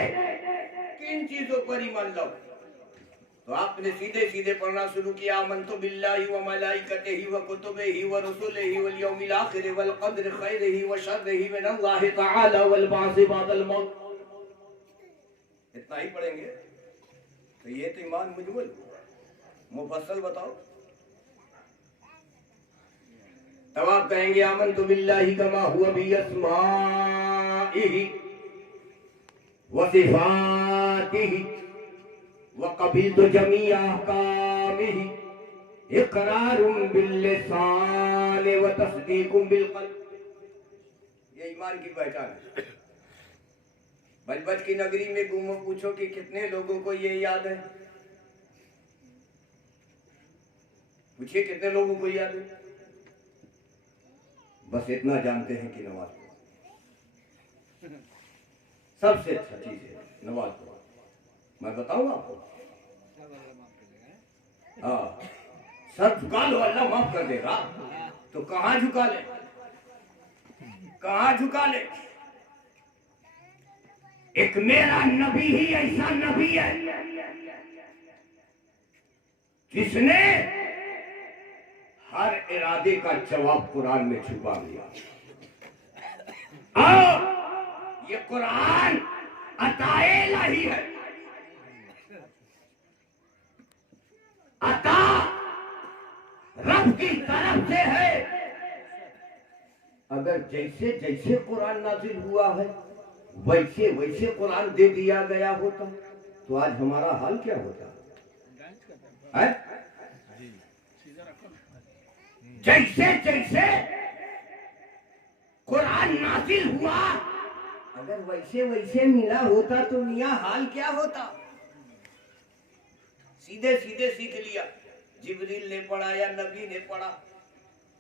किन चीजों पर ईमान लाओ? तो आपने सीधे सीधे पढ़ना शुरू किया, आमन्तु बिल्लाहि व मलाइकतिहि व कुतुबिहि व रुसुलिहि वल यौमिल आखिर वल क़द्र खैरिहि व शर्रिहि मिनल्लाहि तआला वल बाअस बअदल मौत। इतना ही पढ़ेंगे तो ये तो ईमान मुजमल। मुफस्सल बताओ। तब आप कहेंगे आमन्तु बिल्लाहि कमा हुवा बि अस्माइहि व सिफातिहि व क़बिलतु जमी अहकामिहि इक़रारुम बिल लिसान व तस्दीकुम बिल क़ल्ब। ये ईमान की पहचान है। बजबज की नगरी में घूमो, पूछो कि कितने लोगों को ये याद है। पूछिए कितने लोगों को याद है। बस इतना जानते हैं कि नमाज पढ़ो सबसे अच्छा चीज है। नमाज पढ़ो। मैं बताऊं आपको। हाँ, सर झुका लो, अल्लाह माफ कर देगा। तो कहां झुका ले, कहां झुका ले। एक मेरा नबी ही ऐसा नबी है जिसने हर इरादे का जवाब कुरान में छुपा दिया। और ये कुरान अताए इलाही है। अता रब की तरफ से है। अगर जैसे जैसे कुरान नाजिल हुआ है वैसे वैसे कुरान दे दिया गया होता तो आज हमारा हाल क्या होता है? जैसे जैसे कुरान नाजिल हुआ अगर वैसे वैसे मिला होता तो मियां हाल क्या होता? सीधे सीधे सीख लिया। जिब्रील ने पढ़ा या नबी ने पढ़ा।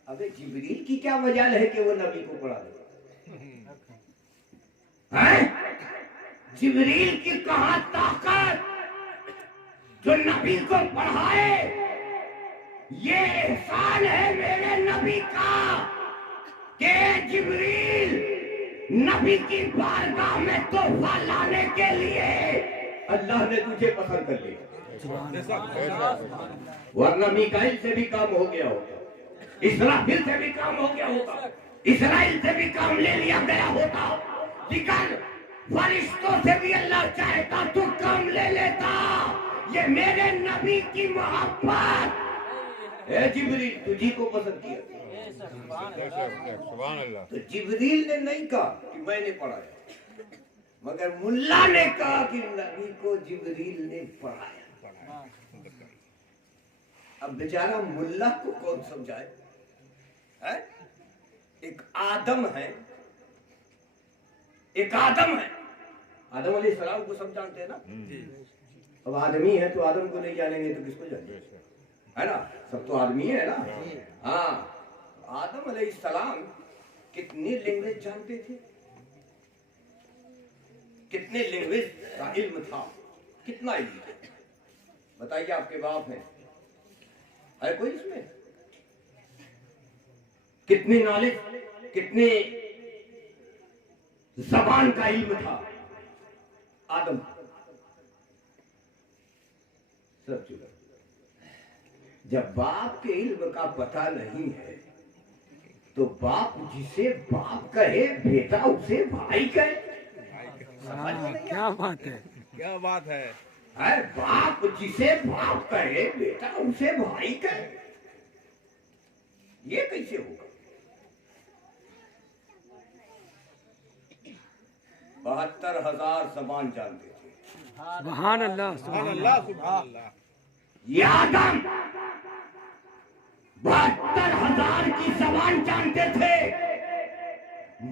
अबे जिब्रील की क्या मजाल है कि वो नबी को पढ़ा दे? जिब्रील की कहां ताकत जो नबी को पढ़ाए। ये एहसान है मेरे नबी का कि जिब्रील नबी की बारगाह में तोहफा लाने के लिए अल्लाह ने तुझे पसंद कर लिया। वरना मीकाईल से भी काम हो गया होता, इसराफील से भी काम हो गया होता, इसराइल से भी काम ले लिया गया होता। लेकिन फरिश्तों से भी अल्लाह चाहता तो काम ले लेता। ये मेरे नबी की मोहब्बत है। जिब्रील तुझी को पसंद किया। तो जिब्रील ने नहीं कहा कि मैंने पढ़ाया, मगर मुल्ला ने कहा कि नबी को जिब्रील ने पढ़ाया। अब बेचारा मुल्ला को कौन समझाए? है? एक आदम है, एक आदम है। आदम अलैहिस्सलाम को सब जानते हैं ना। अब आदमी है तो आदम को नहीं जानेंगे तो किसको जानेंगे? है ना, सब तो आदमी है ना। हाँ, आदम अलैहिस्सलाम कितनी लैंग्वेज जानते थे, कितने लैंग्वेज का इल्म था, कितना इल्म था। बताइए आपके बाप है कोई इसमें? कितनी नॉलेज, कितने जबान का इल्म था आदम। सब चुका। जब बाप के इल्म का पता नहीं है तो बाप जिसे बाप कहे बेटा उसे भाई कहे। क्या बात है, क्या बात है। बाप जिसे बाप कहे बेटा उसे भाई कहे। ये कैसे होगा? 72,000 ज़बान जानते थे। सुभान अल्लाह, सुभान अल्लाह, सुभान अल्लाह। ये आदम 72,000 की ज़बान जानते थे,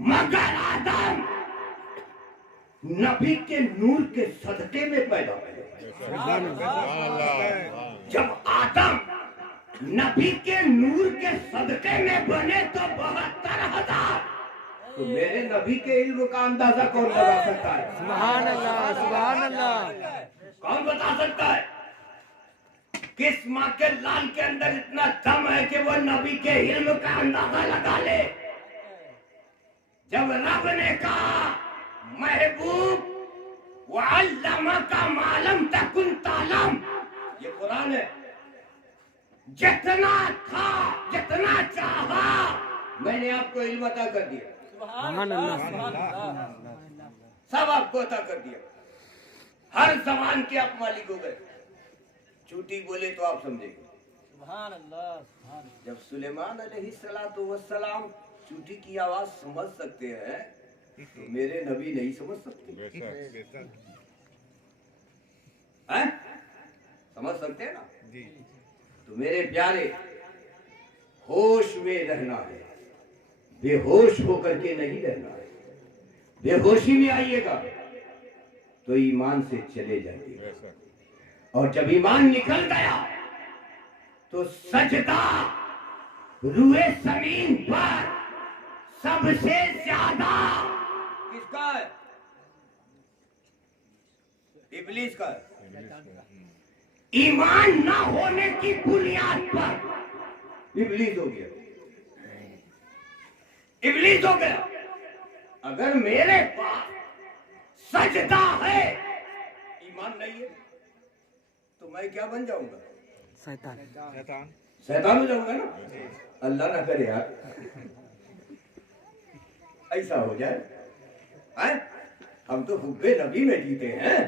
मगर आदम नबी के नूर के सदके में पैदा हुए। जब आदम नबी के नूर के सदके में बने तो 72,000। तो मेरे नबी के इल्म का अंदाजा कौन लगा सकता है? सुभान अल्लाह, सुभान अल्लाह। कौन बता सकता है? किस माँ के लाल के अंदर इतना दम है कि वो नबी के इल्म का अंदाजा लगा ले? जब रब ने कहा महबूब वअल्लमा का मालम तकुन तालम, ये कुरान है। जितना था, जितना चाहा, मैंने आपको इल्म अता कर दिया, सुभान अल्लाह सब आपको अता कर दिया। हर जबान के आप मालिक हो गए। झूठी बोले तो आप समझेंगे। जब सुलेमान अलैहिस्सलातु वस्सलाम झूठी की आवाज समझ सकते हैं तो मेरे नबी नहीं समझ सकते बेशक बेशक हैं? समझ सकते हैं ना? जी तो मेरे प्यारे, होश में रहना है, बेहोश होकर के नहीं रहना है। बेहोशी में आइएगा तो ईमान से चले जाइए, बेशक और जब ईमान निकल गया तो सजदा रुए जमीन पर सबसे ज्यादा किसका है? इब्लीस का है। ईमान ना होने की बुनियाद पर इब्लीस हो गया, इब्लीस हो गया। अगर मेरे पास सजदा है, ईमान नहीं है, तो मैं क्या बन जाऊंगा? शैतान। शैतान शैतान हो जाऊंगा ना। अल्लाह ना करे यार ऐसा हो जाए। हैं? हम तो हुब्बे नबी में जीते हैं।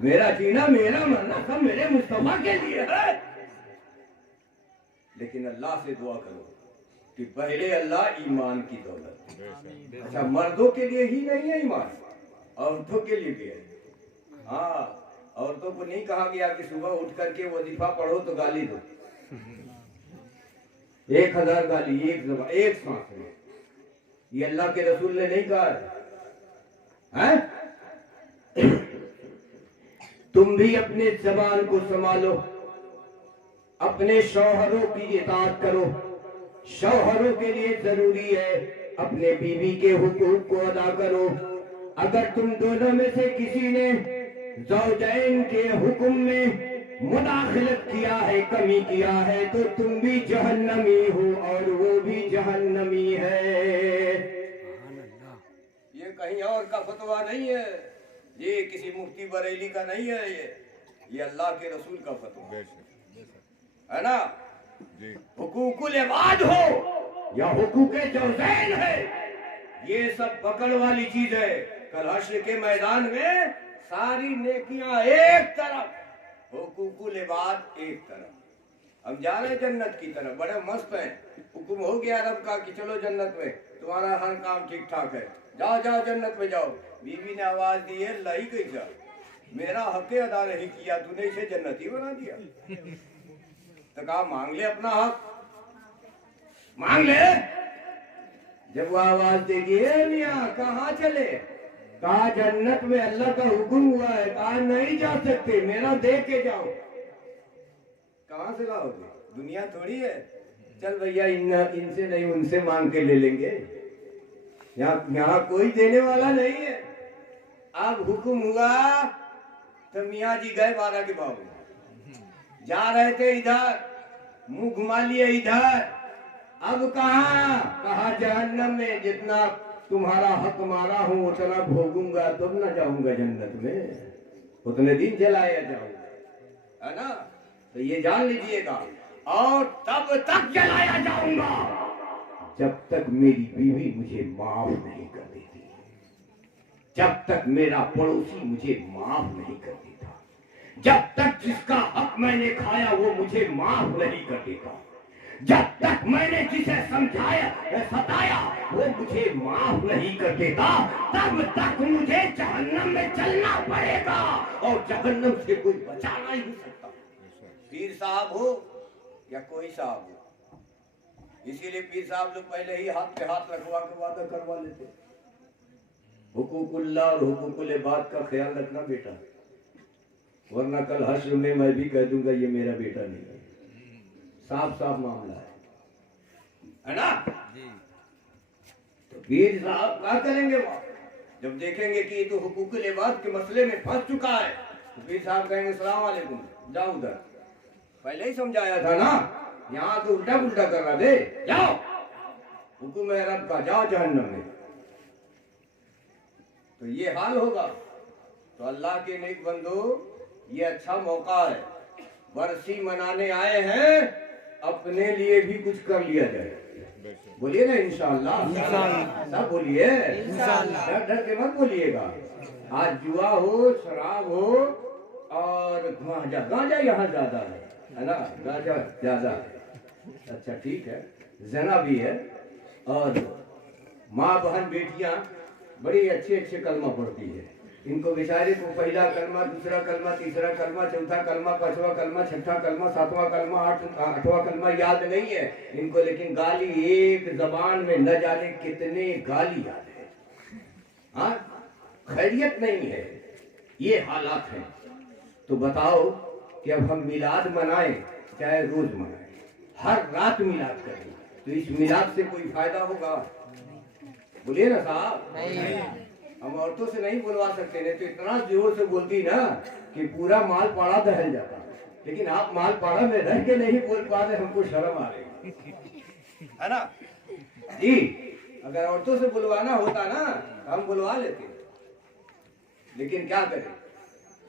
मेरा जीना, मेरा मरना सब मेरे मुस्तफा के लिए है। लेकिन अल्लाह से दुआ करो कि पहले अल्लाह ईमान की दौलत। बेशक अच्छा, मर्दों के लिए ही नहीं है ईमान, औरतों के लिए भी है। हाँ, औरतों को नहीं कहा गया कि सुबह उठ करके वजीफा पढ़ो तो गाली दो। 1000 गाली एक जबान, एक सांस में। ये अल्लाह के रसूल ने नहीं कहा है? तुम भी अपने जबान को संभालो, अपने शौहरों की इताअत करो। शौहरों के लिए जरूरी है अपने बीवी के हुकूक को अदा करो। अगर तुम दोनों में से किसी ने ज़ौजैन के हुक्म में मुदाखलत किया है, कमी किया है, तो तुम भी जहन्नमी हो और वो भी जहन्नमी है। सुभान अल्लाह। ये कहीं और का फतवा नहीं है, ये किसी मुफ्ती बरेली का नहीं है, ये अल्लाह के रसूल का फतवा बेशक है ना। जी हुकूकुल इबाद हो या हुकूके जौजैन है, ये सब पकड़ वाली चीज है। कल हश्र के मैदान में सारी नेकियां एक तरफ, हुकूकुल इबाद एक तरफ। हम जा रहे हैं जन्नत की तरफ, बड़े मस्त हैं। हुक्म हो गया रब का कि चलो जन्नत में, तुम्हारा हर काम ठीक ठाक है, जाओ जाओ जन्नत में जाओ। बीवी ने आवाज दी है, लाई कैसा, मेरा हक अदा नहीं किया, तूने इसे जन्नती बना दिया। तो कहा मांग ले अपना हक, मांग ले। जब वो आवाज देगी, मियां कहाँ चले, कहा जन्नत में अल्लाह का हुक्म हुआ है, कहा नहीं जा सकते, मेरा दे के जाओ। कहां से लाओगे, दुनिया थोड़ी है। चल भैया इनसे नहीं उनसे मांग के ले लेंगे, यहाँ कोई देने वाला नहीं है। अब हुक्म हुआ तो मियाँ जी गए 12 के बाबू, जा रहे थे इधर, मुंह घुमा लिए इधर। अब कहा जहन्नम में, जितना तुम्हारा हक मारा हूं उतना भोगूंगा, तब ना जाऊंगा जन्नत में, उतने दिन जलाया जाऊंगा, है ना। तो ये जान लीजिएगा, और तब तक जलाया जाऊंगा जब तक मेरी बीवी मुझे माफ नहीं कर देती, जब तक मेरा पड़ोसी मुझे माफ नहीं कर देता, जब तक जिसका हक मैंने खाया वो मुझे माफ नहीं कर देता, जब तक मैंने जिसे समझाया सताया वो मुझे माफ नहीं कर देता, तब तक मुझे जहन्नम में चलना पड़ेगा, और जहन्नम से कोई बचा नहीं सकता। पीर साहब हो या कोई साहब हो, इसीलिए पीर साहब लोग पहले ही हाथ पे हाथ रखवा के वादा करवा लेते। हुकूकुल्लाह और हुकूकुल इबाद का ख्याल रखना बेटा, वरना कल हश्र में मैं भी कह दूंगा ये मेरा बेटा नहीं है। साफ साफ मामला है ना। तो पीर साहब क्या करेंगे वहां, जब देखेंगे कि तो हुकूकुल इबाद के मसले में फंस चुका है, तो पीर साहब कहेंगे अस्सलाम वालेकुम, जाओ उधर, पहले ही समझाया था ना, यहाँ तो उल्टा पुल्टा कर रहा दे, जाओ हुक्म है रब का, जाओ जहन्नम में। तो ये हाल होगा। तो अल्लाह के नेक बंदो, ये अच्छा मौका है, बरसी मनाने आए हैं, अपने लिए भी कुछ कर लिया जाए। बेशक बोलिए ना इंशाअल्लाह। इंशाअल्लाह। सब बोलिए इंशाअल्लाह। डर डर के मत बोलिएगा। आज जुआ हो, शराब हो और गांजा, गांजा यहाँ ज्यादा है ना, गांजा ज्यादा है। अच्छा ठीक है, जना भी है। और माँ बहन बेटियां बड़ी अच्छे अच्छे कलमा पढ़ती है। इनको बेचारे को पहला कलमा, दूसरा कलमा, तीसरा कलमा, चौथा कलमा, पांचवा कलमा, छठा कलमा, सातवां कलमा, आठवां कलमा याद नहीं है इनको, लेकिन गाली एक जबान में न जाने कितने गाली याद है। हाँ, खैरियत नहीं है, ये हालात हैं। तो बताओ कि अब हम मिलाद मनाएं चाहे रोज मनाएं, हर रात मिलाद करें, तो इस मिलाद से कोई फायदा होगा? बोलिए ना साहब। हम औरतों से नहीं बोलवा सकते, नहीं तो इतना जोर से बोलती ना कि पूरा माल पाड़ा दहल जाता। लेकिन आप माल पाड़ा में रह के नहीं बोल पा रहे, हमको शर्म आ रही है ना जी। अगर औरतों से बुलवाना होता ना तो हम बुलवा लेते, लेकिन क्या करें।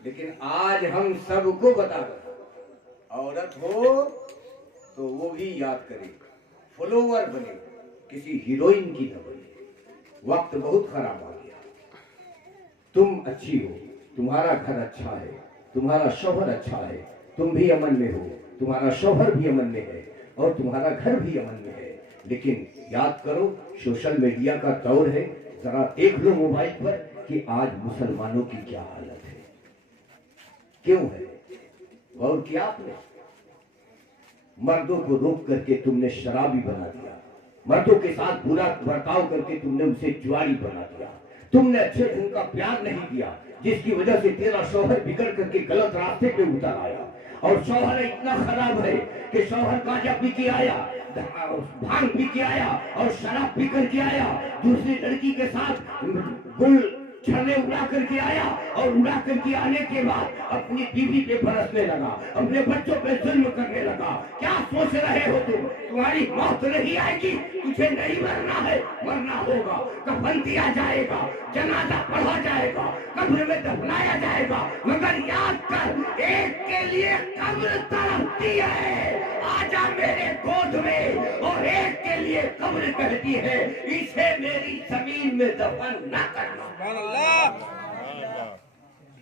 लेकिन आज हम सबको बता रहे, औरत हो तो वो भी याद करे, फॉलोवर बने, किसी हीरोइन की न बने। वक्त बहुत खराब आ गया। तुम अच्छी हो, तुम्हारा घर अच्छा है, तुम्हारा शौहर अच्छा है, तुम भी अमन में हो, तुम्हारा शौहर भी अमन में है और तुम्हारा घर भी अमन में है। लेकिन याद करो, सोशल मीडिया का दौर है। जरा देख लो मोबाइल पर कि आज मुसलमानों की क्या हालत है, क्यों है। गौर किया आपने? मर्दों को रोक करके तुमने शराबी बना दिया, मर्दों के साथ बुरा बर्ताव करके तुमने उसे जुआरी बना दिया, तुमने अच्छे ढंग का प्यार नहीं दिया, जिसकी वजह से तेरा शौहर बिगड़ करके गलत रास्ते पे उतर आया। और शौहर इतना खराब है कि शौहर गांजा पी के आया, भांग पी के आया और शराब पी करके आया, दूसरी लड़की के साथ गुल छले उड़ा करके आया और उड़ा करके आने के बाद अपनी बीवी पे बरसने लगा, अपने बच्चों पे जुल्म करने लगा। क्या सोच रहे हो तुम? तुम्हारी मौत नहीं आएगी, तुझे नहीं मरना है, मरना होगा। कफन दिया जाएगा, जनाजा पढ़ा जाएगा, कब्र में दफनाया जाएगा, मगर याद कर, एक के लिए कब्र तड़पती है, आजा मेरे गोद में, और एक के लिए कब्र कहती है, इसे मेरी जमीन में दफन न करना।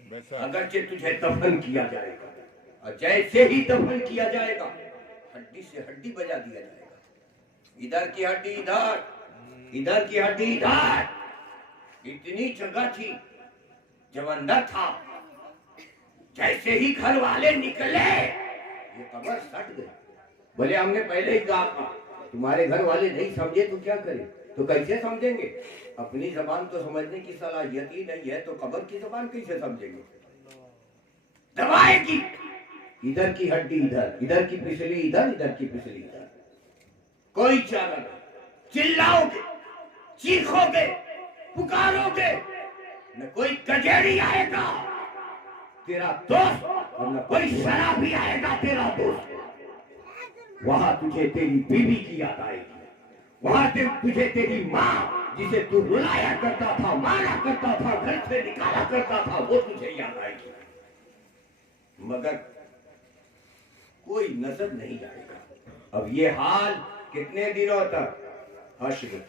बेशक अगरचे तुझे दफन किया जाएगा, और जैसे ही दफन किया जाएगा, हड्डी से हड्डी बजा दिया जाएगा। इधर की हड्डी इधर, इधर की हड्डी इधर। इतनी जगह थी जब अंदर था, जैसे ही घर वाले निकले ये कब्र सट गई। बोले हमने पहले ही कहा था, तुम्हारे घर वाले नहीं समझे तो क्या करें? तो कैसे समझेंगे? अपनी जबान तो समझने की सलाहियत ही नहीं है, तो कब्र की जबान कैसे समझेंगे? दबाएगी, इधर की हड्डी इधर, इधर की पिछली इधर, इधर की पिछली इधर। कोई चारा नहीं। चिल्लाओगे, चीखोगे, पुकारोगे, न कोई गजेड़ी आएगा तेरा दोस्त, और न कोई शराबी आएगा तेरा दोस्त। वहां तुझे तेरी बीवी की याद आएगी, वहां तुझे तेरी माँ, जिसे तू रुलाया करता था, मारा करता था, घर से निकाला करता था, वो तुझे याद आएगी। मगर कोई नजर नहीं आएगा। अब ये हाल कितने दिनों तक? हश्र तक।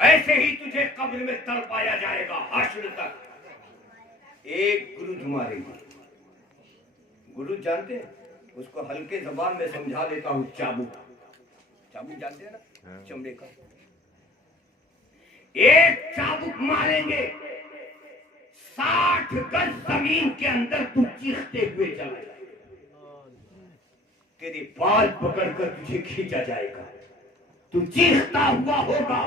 ऐसे ही तुझे कब्र में तड़पाया जाएगा, हश्र तक। एक गुरु मारेगा। गुरु जानते हैं? उसको हल्के जबान में समझा देता हूं। चाबुक, चाबुक जानते हैं ना, चमड़े का। एक चाबुक मारेंगे, 60 गज जमीन के अंदर तू चीखते हुए चला जाएगा। तेरे बाल पकड़कर तुझे खींचा जाएगा, तू चीखता हुआ होगा।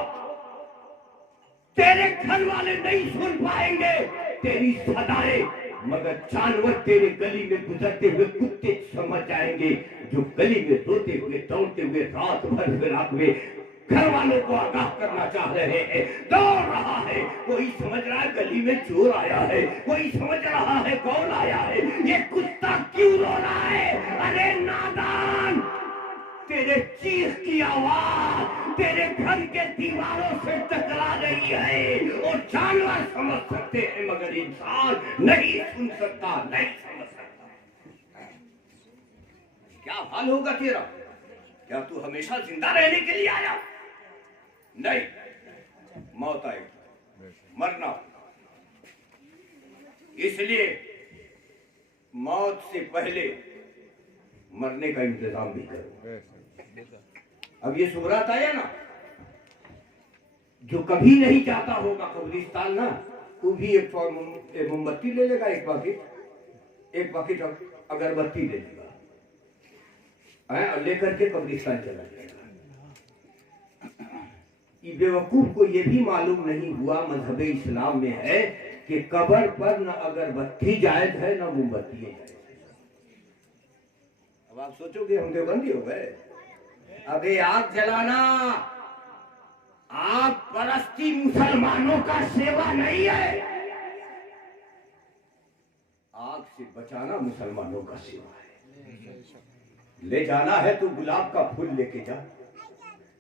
तेरे घर वाले नहीं सुन पाएंगे तेरी सदाएं, मगर जानवर तेरे गली में गुजरते हुए कुत्ते समझ जाएंगे, जो गली में रोते हुए दौड़ते हुए रात भर फिराक हुए घर वालों को आगाह करना चाह रहे हैं। दौड़ रहा है, कोई समझ रहा है गली में चोर आया है, कोई समझ रहा है कौन आया है, ये कुत्ता क्यों रो रहा है? अरे नादान, तेरे चीख की आवाज तेरे घर के दीवारों से टकरा रही है, और जानवर समझ सकते हैं मगर इंसान नहीं सुन सकता, नहीं समझ सकता। क्या हाल होगा तेरा? क्या तू हमेशा जिंदा रहने के लिए आया? नहीं, मौत आएगी, मरना। इसलिए मौत से पहले मरने का इंतजाम भी करो। अब ये सुबरात आया ना, जो कभी नहीं जाता होगा कब्रिस्तान ना, वो भी एक मोमबत्ती ले लेगा, एक बाकी अगरबत्ती ले लेगा, और लेकर के कब्रिस्तान चला जाएगा। ये बेवकूफ को ये भी मालूम नहीं हुआ मजहब इस्लाम में है कि कब्र पर न अगरबत्ती जायज है न मोमबत्ती जायज है। अब आप सोचोगे हम देवबंदी हो गए? अबे आग जलाना, आग परस्ती मुसलमानों का सेवा नहीं है। आग से बचाना मुसलमानों का सेवा है। ले जाना है तो गुलाब का फूल लेके जा,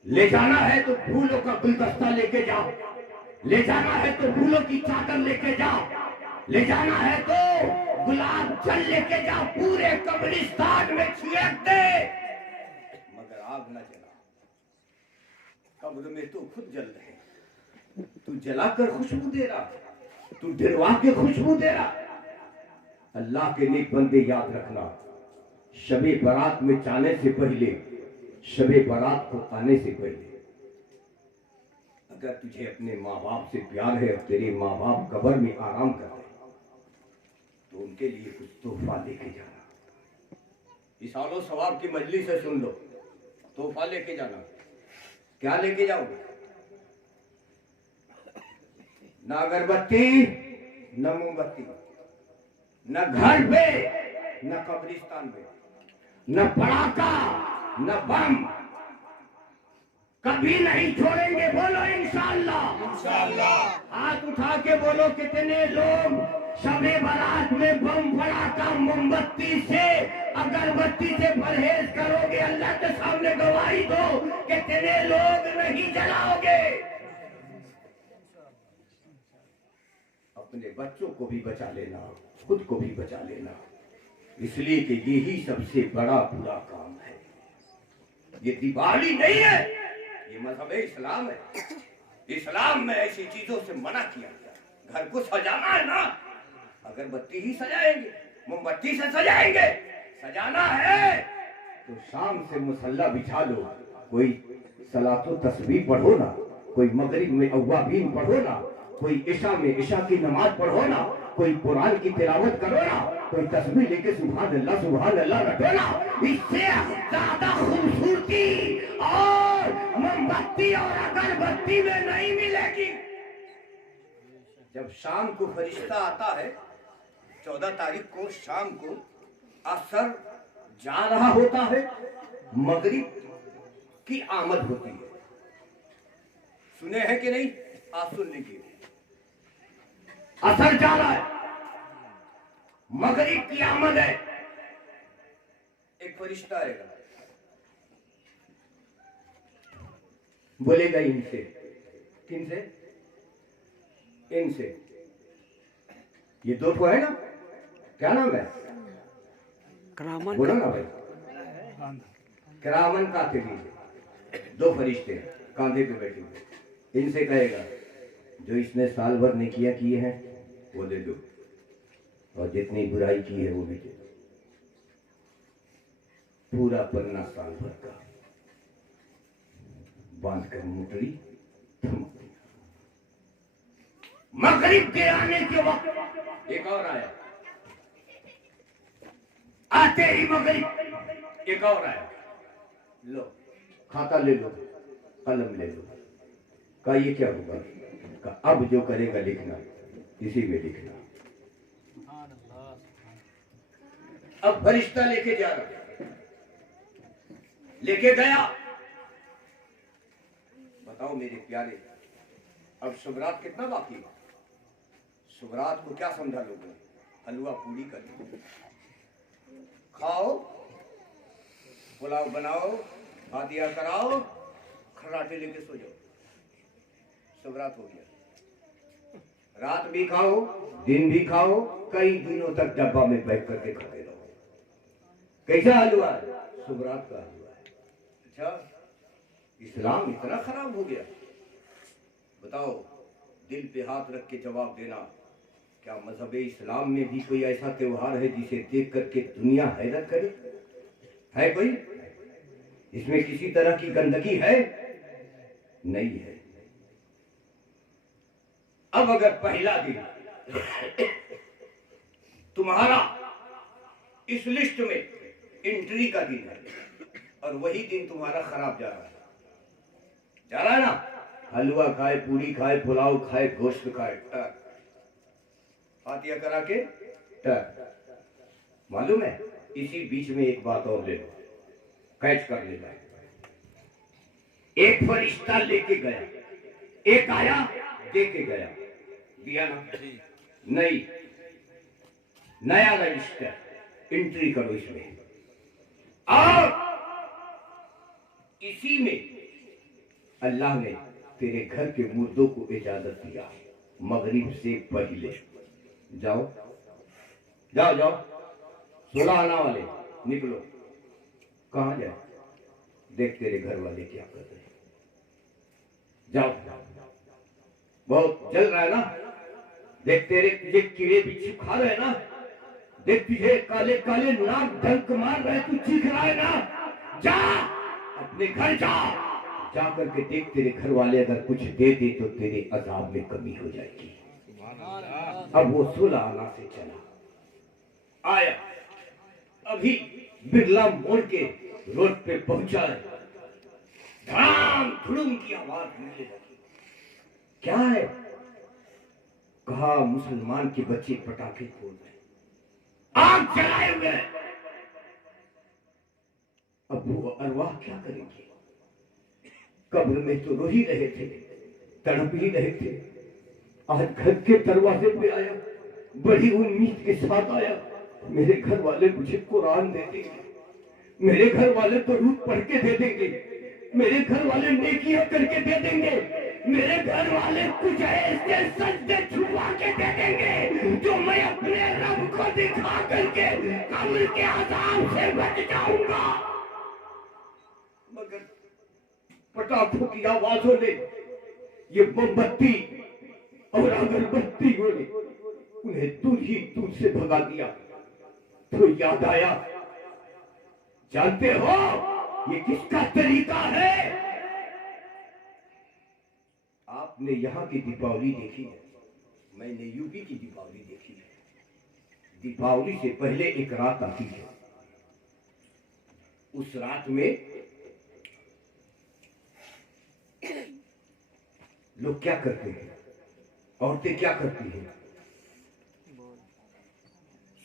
ले जाना है तो फूलों का गुलदस्ता लेके जाओ, ले जाना है तो फूलों की चादर लेके जाओ, ले जाना है तो गुलाब जल लेके जाओ, पूरे कब्रिस्तान में छिड़क दे, मगर आग न जला। कब्र में तो खुद जल रहे, तू जलाकर खुशबू दे रहा, तू डरवा के खुशबू दे रहा। अल्लाह के नेक बंदे याद रखना, शबे बारात में जाने से पहले, शबे बारात को आने से पहले, अगर तुझे अपने माँ बाप से प्यार है और तेरे माँ बाप कब्र में आराम कर रहे तो उनके लिए कुछ तोहफा लेके जाना। इस आलो सवाब की मजलिस से सुन लो, तोहफा लेके जाना। क्या लेके जाओगे? न अगरबत्ती, न मोमबत्ती, न घर पे, न कब्रिस्तान पे, न पड़ाका, न बम, कभी नहीं छोड़ेंगे। बोलो इंशाअल्लाह। इंशाअल्लाह। हाथ उठा के बोलो कितने लोग शबे बारात में बम, पड़ाका, मोमबत्ती से, अगरबत्ती से परहेज करोगे? अल्लाह के सामने गवाही दो, कितने लोग नहीं जलाओगे? अपने बच्चों को भी बचा लेना, खुद को भी बचा लेना, इसलिए कि यही सबसे बड़ा बुरा काम है। ये दिवाली नहीं है, ये मजहब इस्लाम है। इस्लाम में ऐसी चीजों से मना किया गया। घर को सजाना है ना, अगरबत्ती ही सजाएंगे, मोमबत्ती से सजाएंगे। सजाना है तो शाम से मुसल्ला बिछा लो, कोई सलातो तस्बीह पढ़ो ना, कोई मगरिब में अव्वाबीन पढ़ो ना, कोई इशा में इशा की नमाज पढ़ो ना, कोई कुरान की तिलावत करो ना, कोई तस्बीह लेके सुभान अल्लाह रटो ना। इससे ज्यादा खूबसूरती और मोमबत्ती और अगरबत्ती में नहीं मिलेगी। जब शाम को फरिश्ता आता है, 14 तारीख को शाम को असर जा रहा होता है, मगरिब की आमद होती है। सुने हैं कि नहीं? आप सुन लीजिए। असर जा रहा है, मगरिब की आमद है। एक फरिश्ता आएगा, बोलेगा इनसे, किनसे? इनसे। ये दो तो है ना, क्या नाम है? करामन बोलो ना भाई। करामन कातिबीन, दो फरिश्ते कांधे पे बैठे हुए। इनसे कहेगा जो इसने साल भर नेकिया किए हैं वो दे दो, और जितनी बुराई की है वो भी दे दो। पूरा पन्ना साल भर का बांध कर मुटड़ी थम। मगरिब के आने के वक्त एक और आया, आते ही मगरिब एक और आया। लो खाता ले लो, कलम ले लो। का ये क्या होगा? का अब जो करेगा लिखना, इसी में लिखना। अब फरिश्ता लेके जा रहा, लेके गया। बताओ मेरे प्यारे, अब सुबरात कितना बाकी है? सुबरात को क्या समझा लोगों? हलवा पूरी कर खाओ, पुलाव बनाओ, फातिहा कराओ, खर्राटे लेके सो जाओ, सुबरात हो गया। रात भी खाओ, दिन भी खाओ, कई दिनों तक डब्बा में पैक करके खाते रहो। कैसा हलवा? सुबरात का हुआ है। अच्छा, इस्लाम इतना खराब हो गया? बताओ, दिल पे हाथ रख के जवाब देना, क्या मजहब इस्लाम में भी कोई ऐसा त्योहार है जिसे देख करके दुनिया हैरत करे? है कोई? इसमें किसी तरह की गंदगी है? नहीं है। अब अगर पहला दिन तुम्हारा इस लिस्ट में एंट्री का दिन है और वही दिन तुम्हारा खराब जा रहा है ना, हलवा खाए, पूरी खाए, पुलाव खाए, गोश्त खाए, टर फातिया करा के टर। मालूम है, इसी बीच में एक बात और ले लो, कैच कर लेना। एक फरिश्ता लेके गया, एक आया दे के गया, दिया ना? नहीं, नया रजिस्टर, एंट्री करो इसमें। और इसी में अल्लाह ने तेरे घर के मुर्दों को इजाजत दिया, मगरिब से पहले जाओ जाओ जाओ, 16 आना वाले निकलो। कहां जाए? देख तेरे घर वाले क्या कर रहे हैं। जाओ, बहुत जल रहा है ना? देख तेरे तुझे कीड़े बिच्छू खा रहे हैं ना? देख तुझे काले काले नाक डंक मार रहे, तू चीख रहा है ना? जा अपने घर जा, जा करके देख तेरे घर वाले अगर कुछ दे दे तो तेरे अजाब में कमी हो जाएगी। अब वो 16 आना से चला आया, अभी बिरला मोड़ के रोड पे पहुंचा है, धड़ाम धुड़ुम की आवाज मिलने लगी। क्या है? कहा मुसलमान के बच्चे पटाखे फोड़ रहे, आग जलाए हुए। अब वो अरवाह क्या करेंगे? कब्र में तो रो ही रहे थे, तड़प ही रहे थे। आज घर के दरवाजे पे आया, बड़ी उम्मीद के साथ आया, मेरे घर वाले मुझे कुरान दे देंगे, मेरे घर वाले तो रूप पढ़ के दे देंगे, मेरे घर वाले नेकियां करके दे देंगे, मेरे घर वाले कुछ ऐसे सजदे छुपा के दे देंगे जो मैं अपने रब को दिखा करके कब्र के अज़ाब से बच जाऊंगा। मगर पटाखों की आवाजों ने, ये मोमबत्ती और अगरबत्तियों ने उन्हें दूर ही दूर से भगा दिया। तो याद आया, जानते हो ये किसका तरीका है? आपने यहाँ की दीपावली देखी है, मैंने यूपी की दीपावली देखी है। दीपावली से पहले एक रात आती है, उस रात में लोग क्या करते हैं, औरतें क्या करती हैं?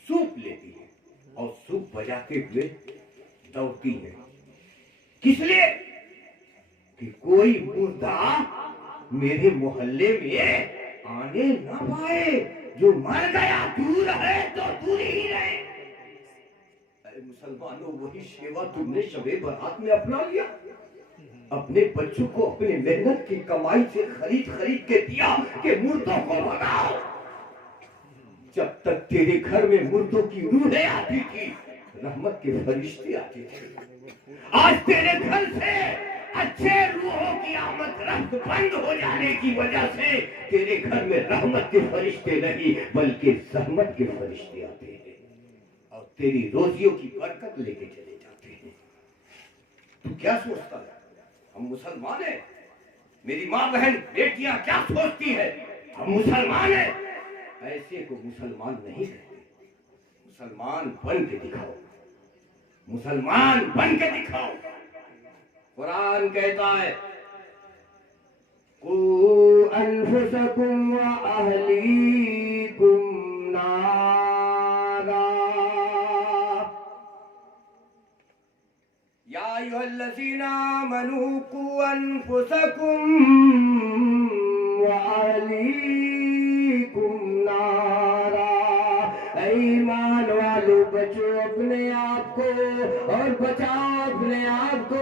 सूप लेती है और सूप बजाते हुए दौड़ती है। किस लिए? कि कोई मुर्दा मेरे मोहल्ले में आने ना पाए, जो मर गया दूर है तो दूर ही रहे। अरे मुसलमानों, वही सेवा तुमने शबे बारात में अपना लिया, अपने बच्चों को अपनी मेहनत की कमाई से खरीद खरीद के दिया कि मुर्दों को भगाओ। जब तक तेरे घर में मुर्दों की रूहें आती थी, रहमत के फरिश्ते आते थे। आज तेरे घर से अच्छे रूहों की आमद रफ्त बंद हो जाने की वजह से तेरे घर में रहमत के फरिश्ते नहीं बल्कि सहमत के फरिश्ते आते हैं और तेरी रोजियों की बरकत लेके चले जाते हैं। तू क्या सोचता है? हम मुसलमान हैं। मेरी माँ बहन बेटियां क्या सोचती है? हम मुसलमान हैं। ऐसे को मुसलमान नहीं कहते। मुसलमान बन के दिखाओ, मुसलमान बन के दिखाओ। कुरान कहता है, कू अनफुसकुम व अहलीकुम नारा, या अय्युहल्लज़ीना आमनू कू अनफुसकुम व अहलीकुम नारा। ईमान वालों, बचो अपने आप को और बचाओ अपने आप को,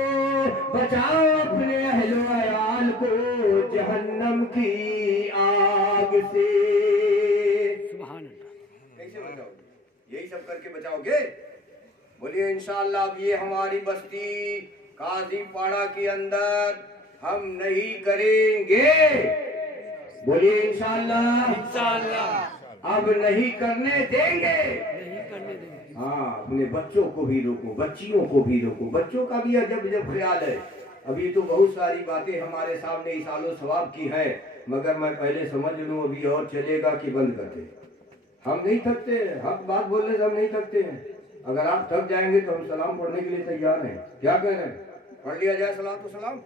बचाओ अपने अहलो अयाल को जहन्नम की आग से। सुभान अल्लाह। कैसे बचाओगे? यही सब करके बचाओगे? बोलिए इंशाअल्लाह अब ये हमारी बस्ती काजीपाड़ा के अंदर हम नहीं करेंगे। बोलिए इंशाअल्लाह अब नहीं करने देंगे। नहीं करने देंगे। हाँ, अपने बच्चों को भी रोको, बच्चियों को भी रोको। बच्चों का भी अजब जब ख्याल है। अभी तो बहुत सारी बातें हमारे सामने इस आलो सवाब की है, मगर मैं पहले समझ लूं अभी और चलेगा कि बंद करते। हम नहीं थकते, हक बात बोलने से हम नहीं थकते हैं। अगर आप थक जाएंगे तो हम सलाम पढ़ने के लिए तैयार हैं। क्या कह रहे हैं? पढ़ लिया जाए सलाम तो सलाम।